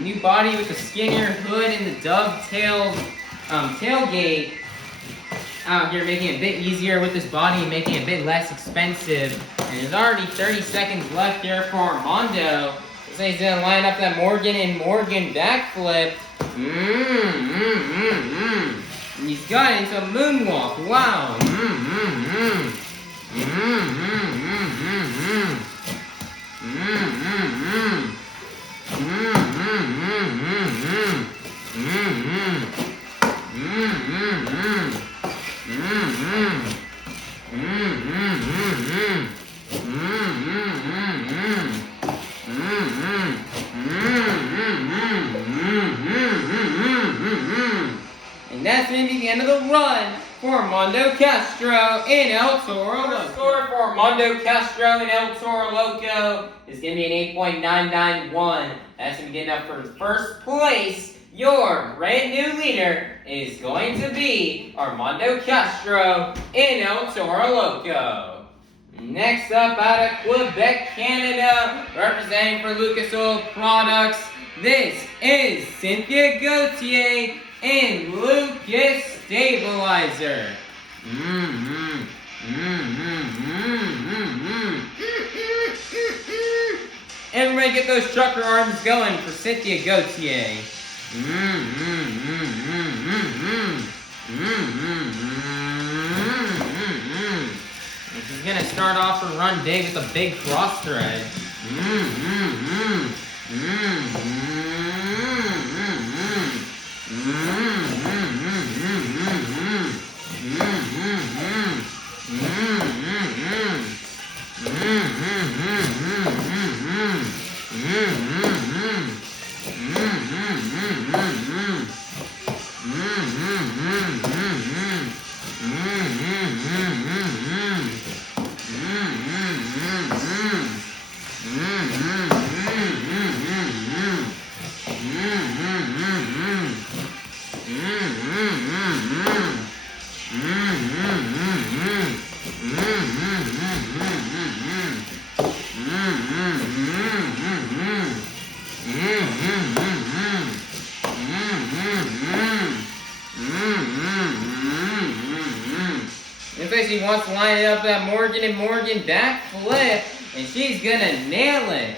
New body with a skinnier hood and the dovetailed tailgate. out here making it a bit easier with his body and making it a bit less expensive. And there's already 30 seconds left here for Armando. So he's gonna line up that Morgan and Morgan backflip. And he's got it into a moonwalk. Wow. And that's going to be the end of the run for Armando Castro and El Toro Loco. The score for Armando Castro and El Toro Loco is going to be an 8.991. That's going to be good enough for first place. Your brand new leader is going to be Armando Castro and El Toro Loco. Next up, out of Quebec, Canada, representing for Lucas Oil Products, this is Cynthia Gauthier and Lucas Stabilizer. Everybody get those trucker arms going for Cynthia Gauthier. She's gonna start off her run big with a big cross thread. She wants to line it up that Morgan and Morgan back flip, and she's gonna nail it.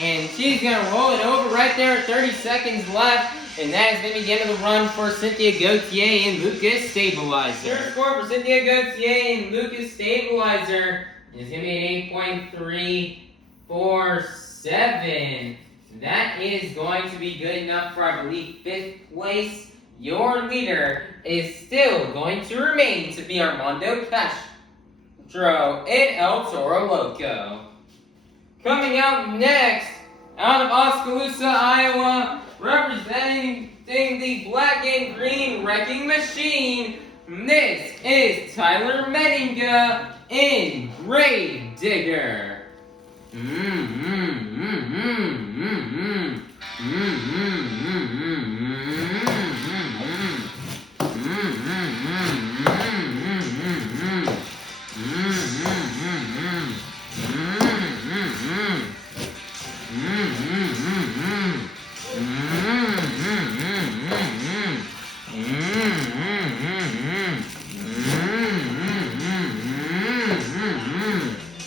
And she's gonna roll it over right there at 30 seconds left. And that is going to be the end of the run for Cynthia Gauthier and Lucas Stabilizer. Your score for Cynthia Gauthier and Lucas Stabilizer is going to be an 8.347. That is going to be good enough for, I believe, 5th place. Your leader is still going to remain to be Armando Castro and El Toro Loco. Coming out next, out of Oskaloosa, Iowa, representing the black and green wrecking machine, this is Tyler Menninga in Grave Digger.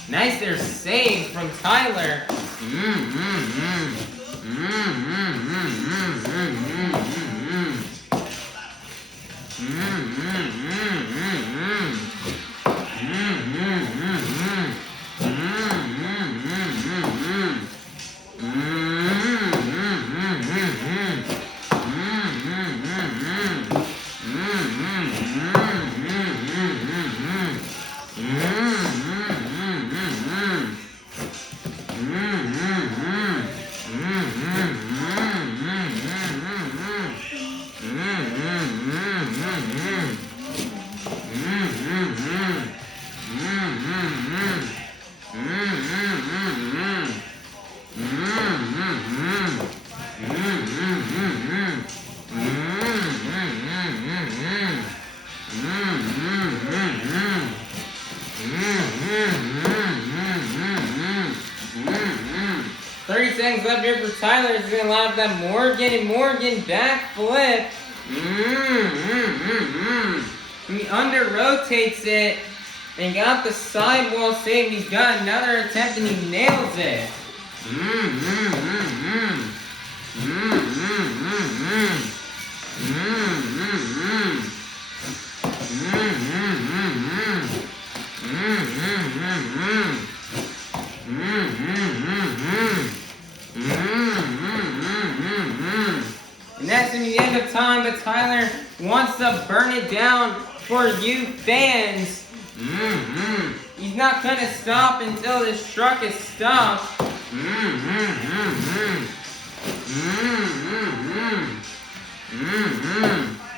Nice there save from Tyler. seconds left here for Tyler. He's going to line up that Morgan and Morgan backflip. He under rotates it and got the sidewall saved. He's got another attempt and he nails it. And that's in the end of time, but Tyler wants to burn it down for you fans. He's not gonna stop until this truck is stopped.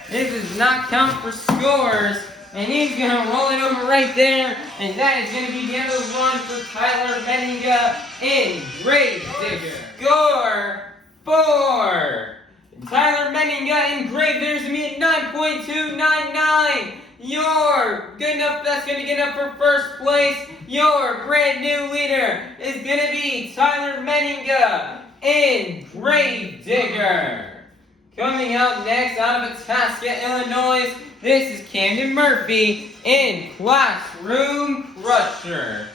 This does not count for scores. And he's going to roll it over right there. And that is going to be the end of the run for Tyler Menninga in Gravedigger. Score 4. Tyler Menninga in Gravedigger's going to be at 9.299. You're good enough. That's going to get up for first place. Your brand new leader is going to be Tyler Menninga in Gravedigger. Coming out next out of Itasca, Illinois, this is Camden Murphy in Classroom Crusher.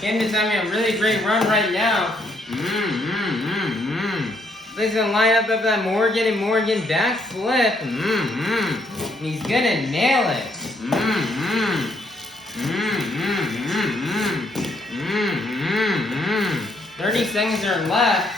Camden's having a really great run right now. He's gonna line up of that Morgan and Morgan backflip. And he's gonna nail it. 30 seconds are left.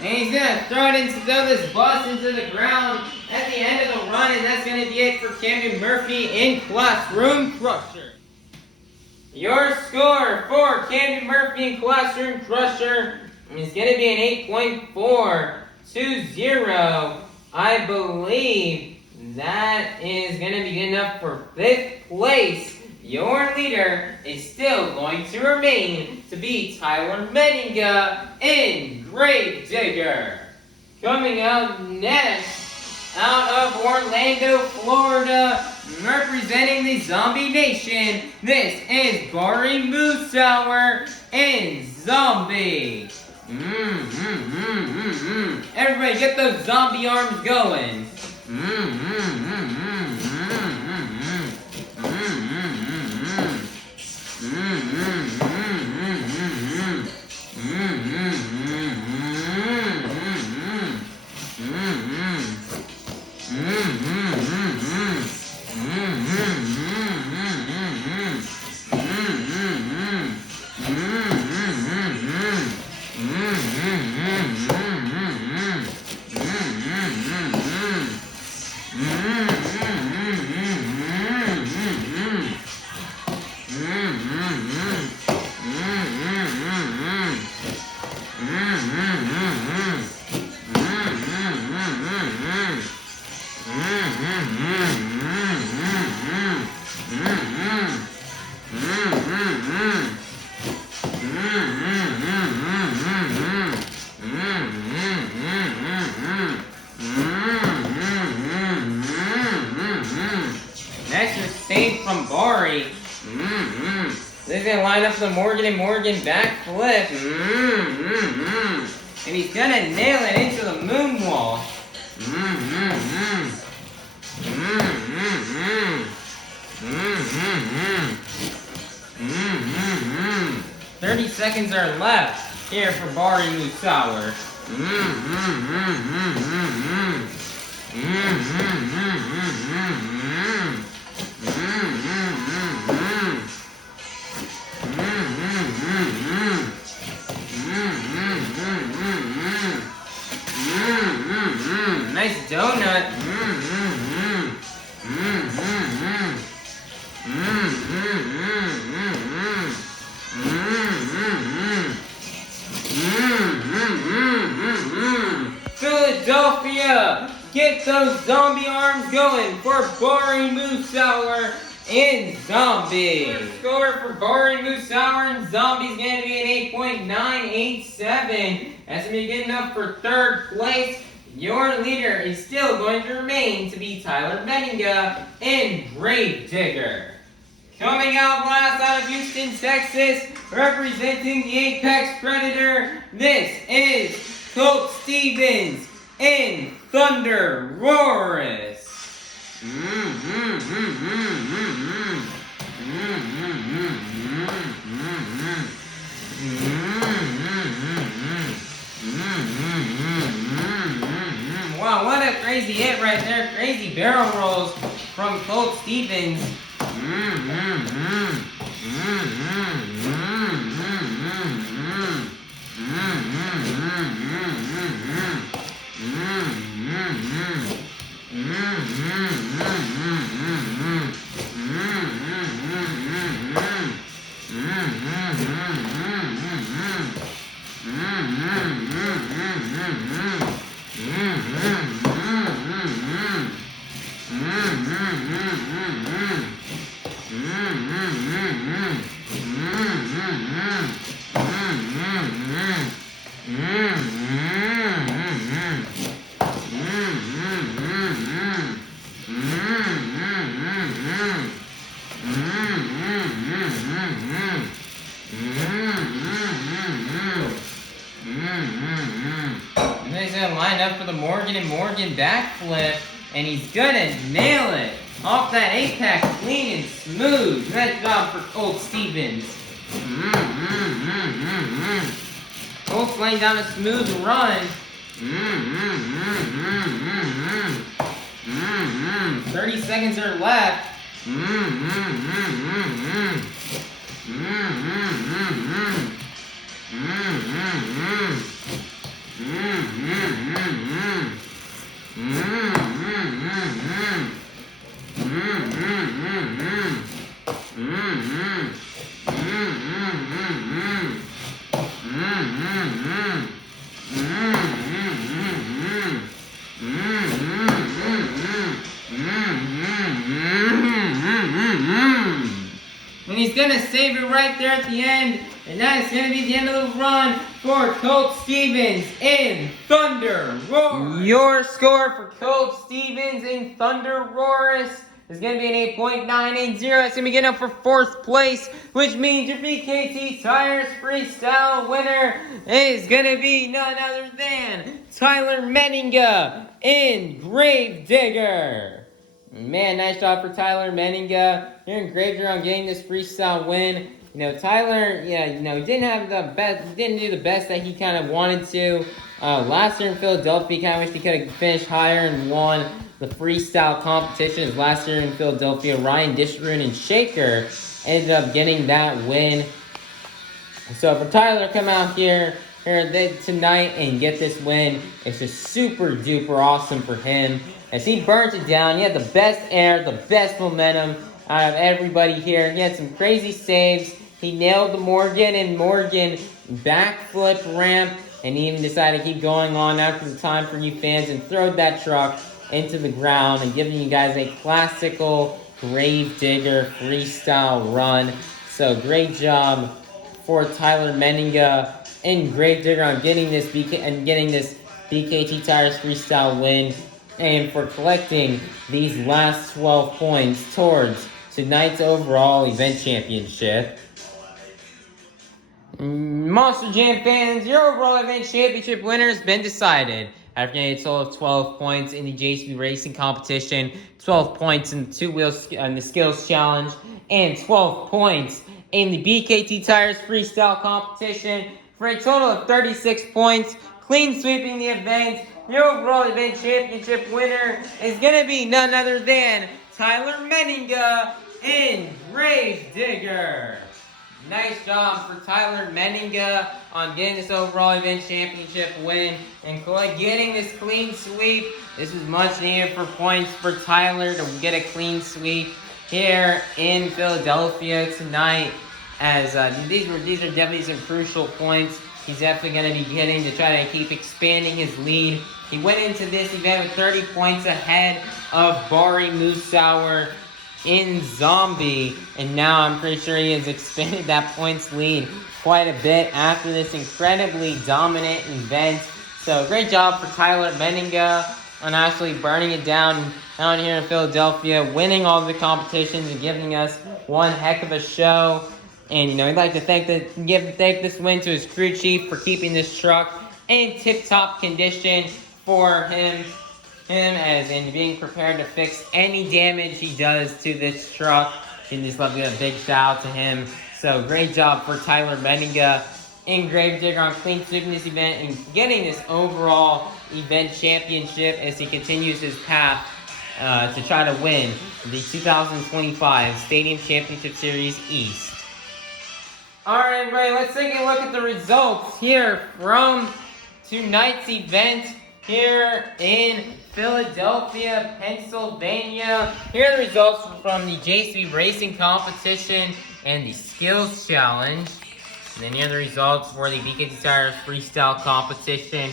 And he's gonna throw this bus into the ground at the end of the run, and that's gonna be it for Camden Murphy in Classroom Crusher. Your score for Camden Murphy in Classroom Crusher is gonna be an 8.420. I believe that is gonna be good enough for 5th place. Your leader is still going to remain to be Tyler Menninga in Gravedigger. Coming out next, out of Orlando, Florida, representing the Zombie Nation, this is Bari Musawwir in Zombie. Everybody get those zombie arms going. think from Bari. They're gonna line up the Morgan and Morgan backflip. And he's gonna nail it into the moonwalk. 30 seconds are left here for Bari Musawwir. Nice donut. Philadelphia, get those zombie arms going for Bari Musawwir and Zombie. Score for Bari Musawwir and Zombie is going to be an 8.987. That's going to be good enough for third place. Your leader is still going to remain to be Tyler Menninga and Gravedigger. Coming out last out of Houston, Texas, representing the Apex Predator, this is Colt Stevens and ThunderROARus. Wow, what a crazy hit right there. Crazy barrel rolls from Colt Stevens. And he's gonna line up for the Morgan and Morgan backflip, and he's gonna nail it off that apex, clean and smooth. Nice job for Colt Stevens. Colt's laying down a smooth run. 30 seconds are left. And he's gonna save it right there at the end, and that is gonna be the end of the run for Colt Stevens and ThunderROARus. Your score for Colt Stevens and ThunderROARus is gonna be an 8.980. That's gonna be getting up for fourth place, which means your BKT Tires Freestyle winner is gonna be none other than Tyler Menninga and Gravedigger. Man, nice job for Tyler Menninga here in Gravedigger on getting this freestyle win. You know, Tyler, didn't have the best, didn't do the best that he kind of wanted to. Last year in Philadelphia, kind of wished he could have finished higher and won the freestyle competitions. Last year in Philadelphia, Ryan Disharoon and Shaker ended up getting that win. So for Tyler to come out here tonight and get this win, it's just super duper awesome for him. As he burnt it down, he had the best air, the best momentum out of everybody here. He had some crazy saves. He nailed the Morgan and Morgan backflip ramp, and he even decided to keep going on after the time for you fans and throw that truck into the ground and giving you guys a classical Gravedigger freestyle run. So great job for Tyler Menninga and Gravedigger on getting this BKT Tires freestyle win, and for collecting these last 12 points towards tonight's overall event championship. Monster Jam fans, your overall event championship winner has been decided. After getting a total of 12 points in the JCB Racing competition, 12 points in the the skills challenge, and 12 points in the BKT Tires freestyle competition, for a total of 36 points, clean sweeping the event. Your overall event championship winner is going to be none other than Tyler Menninga in Gravedigger. Nice job for Tyler Menninga on getting this overall event championship win and getting this clean sweep. This is much needed for points for Tyler to get a clean sweep here in Philadelphia tonight. As these are definitely some crucial points he's definitely going to be getting to try to keep expanding his lead. He went into this event with 30 points ahead of Bari Musawwir in Zombie, and now I'm pretty sure he has expanded that points lead quite a bit after this incredibly dominant event. So great job for Tyler Menninga on actually burning it down here in Philadelphia, winning all the competitions and giving us one heck of a show. And we'd like to thank this win to his crew chief for keeping this truck in tip-top condition for him as in being prepared to fix any damage he does to this truck. And just love to give a big shout out to him. So great job for Tyler Menninga in Gravedigger on clean sweeping this event and getting this overall event championship as he continues his path to try to win the 2025 Stadium Championship Series East. Alright, everybody, let's take a look at the results here from tonight's event here in Philadelphia, Pennsylvania. Here are the results from the JCB Racing competition and the skills challenge. And then here are the results for the BKT Tires freestyle competition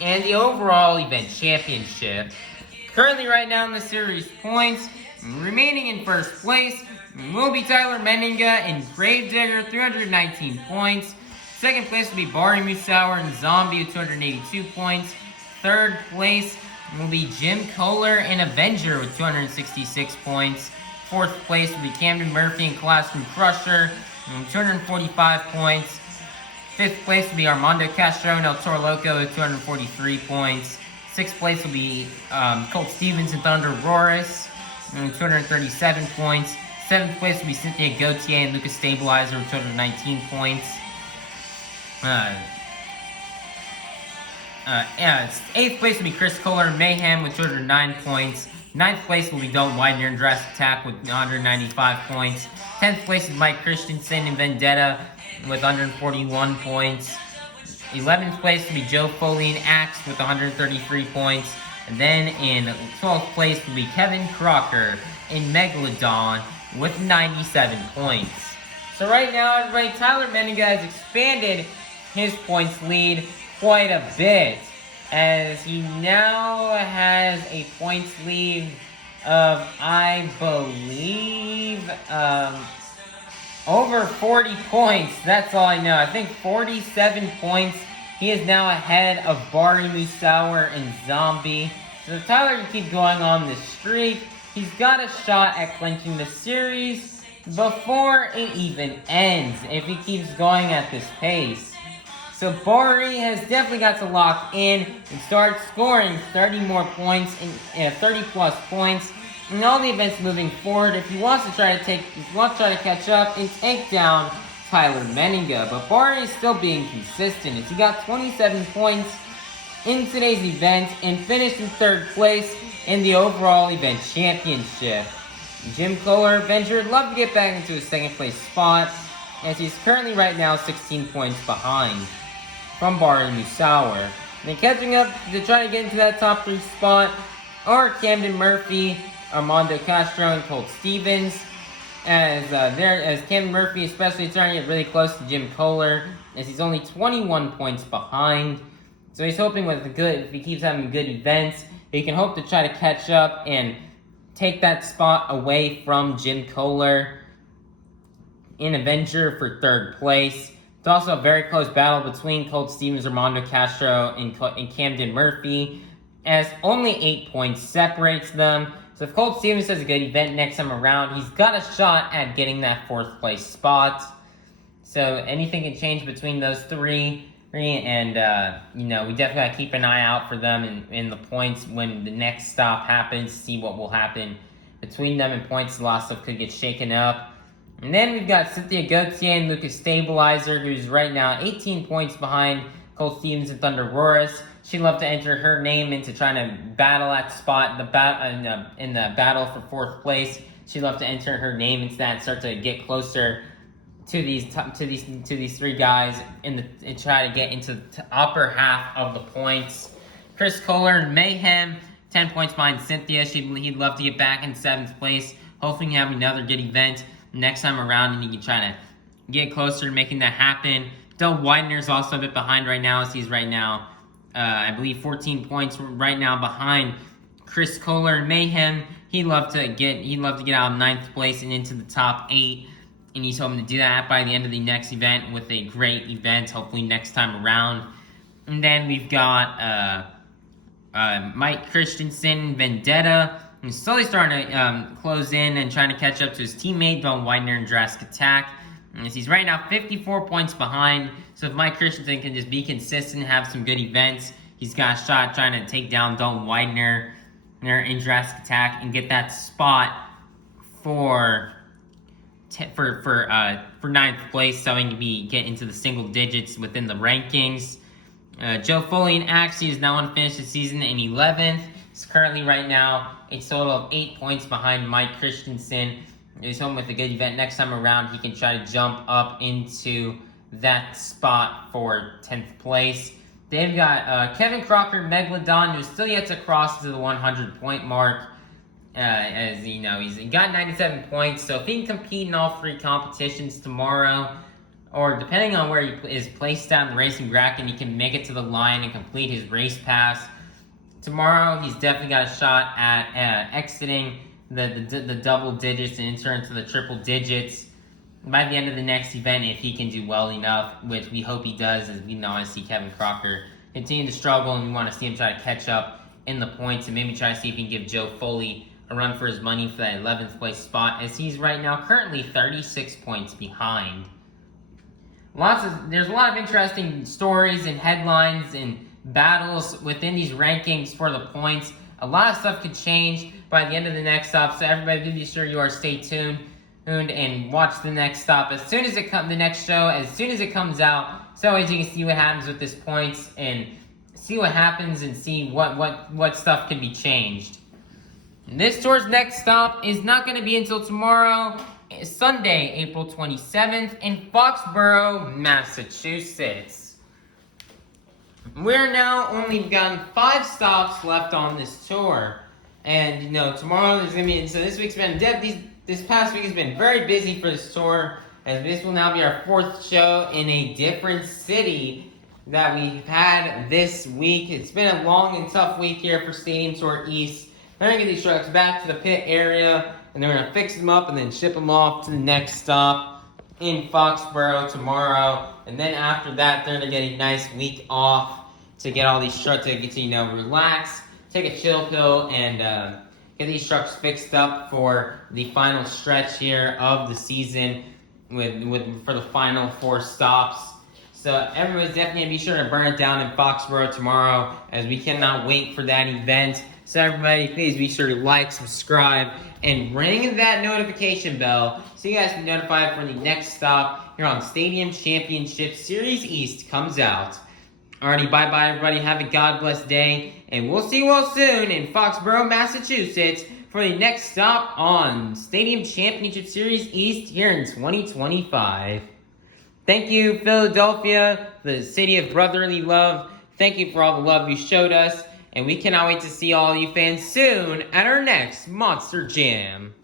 and the overall event championship. Currently right now in the series points, remaining in first place will be Tyler Menninga in Gravedigger, 319 points. Second place will be Bari Musawwir in Zombie with 282 points. Third place will be Jim Koehler in Avenger with 266 points. Fourth place will be Camden Murphy in Classroom Crusher with 245 points. Fifth place will be Armando Castro in Toro Loco with 243 points. Sixth place will be Colt Stevens in ThunderROARus with 237 points. Seventh place will be Cynthia, Gauthier, and Lucas Stabilizer with 219 points. Eighth place will be Chris Koehler and Mayhem with 209 points. Ninth place will be Dalton Widner and Jurassic with 195 points. 10th place is Mike Christensen and Vendetta with 141 points. 11th place will be Joe Foley and Axe with 133 points. And then in 12th place will be Kevin Crocker in Megalodon with 97 points. So right now, everybody, Tyler Menninga has expanded his points lead quite a bit, as he now has a points lead of, I believe, over 40 points. That's all I know. I think 47 points. He is now ahead of Bari Musawwir and Zombie. So if Tyler can keep going on this streak, he's got a shot at clinching the series before it even ends, if he keeps going at this pace. So Bari has definitely got to lock in and start scoring 30 more points, 30 plus points in all the events moving forward if he wants to try to catch up and take down Tyler Menninga. But Bari is still being consistent as he got 27 points in today's event and finished in third place in the overall event championship. Jim Koehler, Avenger, would love to get back into his second place spot, as he's currently right now 16 points behind from Bari Musawwir. Then catching up to try to get into that top 3 spot are Camden Murphy, Armando Castro, and Colt Stevens. As Camden Murphy especially trying to get really close to Jim Koehler, as he's only 21 points behind. So he's hoping if he keeps having good events, he can hope to try to catch up and take that spot away from Jim Koehler in Avenger for third place. It's also a very close battle between Colt Stevens, Armando Castro, and Camden Murphy, as only 8 points separates them. So if Colt Stevens does a good event next time around, he's got a shot at getting that 4th place spot. So anything can change between those three. And, we definitely got to keep an eye out for them in the points when the next stop happens, see what will happen between them and points. A lot of stuff could get shaken up. And then we've got Cynthia Gauthier and Lucas Stabilizer, who's right now 18 points behind Colt Stevens and ThunderROARus. She'd love to enter her name into trying to battle at the spot in the battle for 4th place. She'd love to enter her name into that and start to get closer to these 3 guys and try to get into the upper half of the points. Chris Koehler and Mayhem, 10 points behind Cynthia. He'd love to get back in 7th place. Hopefully, he can have another good event next time around, and he can try to get closer to making that happen. Dalton Widner's also a bit behind right now, as he's right now, I believe, 14 points right now behind Chris Koehler and Mayhem. He'd love to get out of 9th place and into the top 8. And he's hoping to do that by the end of the next event with a great event, hopefully next time around. And then we've got Mike Christensen, Vendetta. He's slowly starting to close in and trying to catch up to his teammate, Dalton Widner, in Jurassic Attack. And he's right now 54 points behind. So if Mike Christensen can just be consistent, have some good events, he's got a shot trying to take down Dalton Widner in Jurassic Attack and get that spot for 9th place, so he can get into the single digits within the rankings. Joe Foley and Axie is now unfinished the season in 11th. He's currently right now a total of 8 points behind Mike Christensen. He's home with a good event next time around. He can try to jump up into that spot for 10th place. They've got Kevin Crocker, Megalodon, who's still yet to cross to the 100-point mark. As you know, he's got 97 points, so if he can compete in all 3 competitions tomorrow, or depending on where he is placed at in the racing bracket, he can make it to the line and complete his race pass. Tomorrow, he's definitely got a shot at exiting the double digits and enter into the triple digits by the end of the next event if he can do well enough, which we hope he does, as we want to see Kevin Crocker continue to struggle, and we want to see him try to catch up in the points and maybe try to see if he can give Joe Foley a run for his money for that 11th place spot, as he's right now currently 36 points behind. There's a lot of interesting stories and headlines and battles within these rankings for the points. A lot of stuff could change by the end of the next stop, so everybody be sure you are stay tuned and watch the next stop as soon as the next show, as soon as it comes out, so as you can see what happens with this points and see what happens and see what stuff can be changed. This tour's next stop is not going to be until tomorrow, Sunday, April 27th, in Foxborough, Massachusetts. We're now only gotten 5 stops left on this tour. And, tomorrow there's going to be... So this week's been... This past week has been very busy for this tour, as this will now be our 4th show in a different city that we've had this week. It's been a long and tough week here for Stadium Tour East. They're going to get these trucks back to the pit area, and they're going to fix them up and then ship them off to the next stop in Foxborough tomorrow. And then after that, they're going to get a nice week off to get all these trucks to get to, relax, take a chill pill, and get these trucks fixed up for the final stretch here of the season for the final 4 stops. So everybody's definitely going to be sure to burn it down in Foxborough tomorrow, as we cannot wait for that event. So everybody, please be sure to like, subscribe, and ring that notification bell so you guys can be notified when the next stop here on Stadium Championship Series East comes out. Alrighty, bye-bye everybody. Have a God-blessed day, and we'll see you all soon in Foxborough, Massachusetts for the next stop on Stadium Championship Series East here in 2025. Thank you, Philadelphia, the city of brotherly love. Thank you for all the love you showed us. And we cannot wait to see all you fans soon at our next Monster Jam.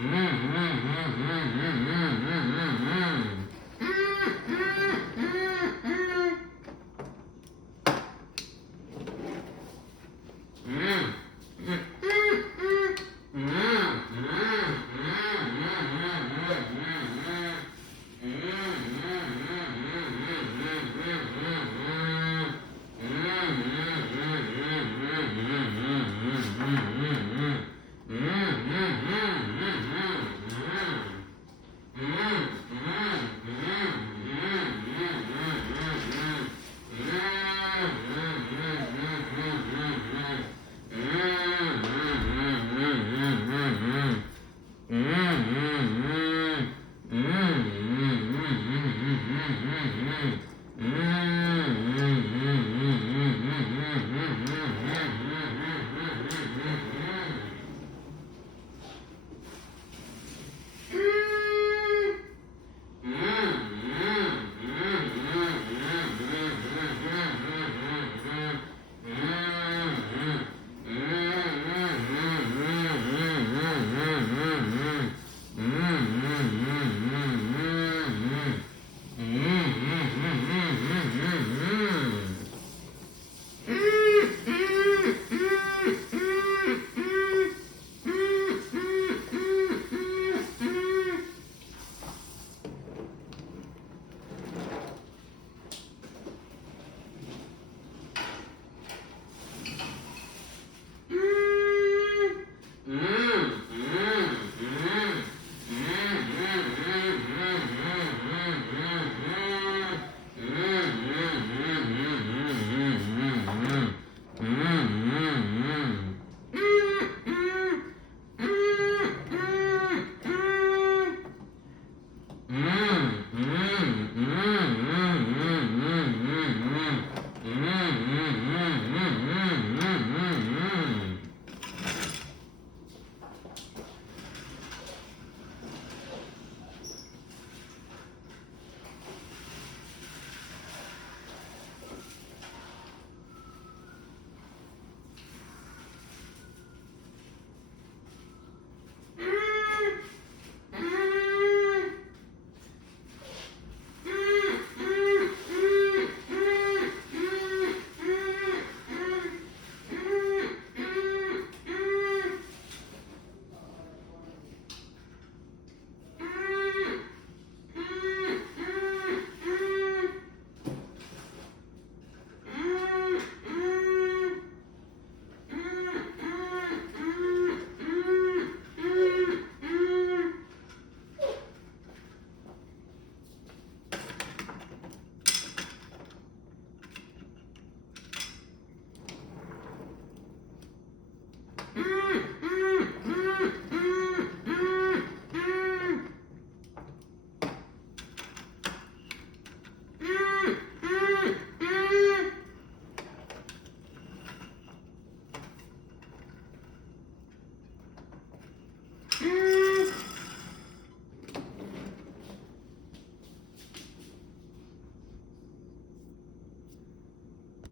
Mm, mm, mm, mm, mm, mm, mm, mm.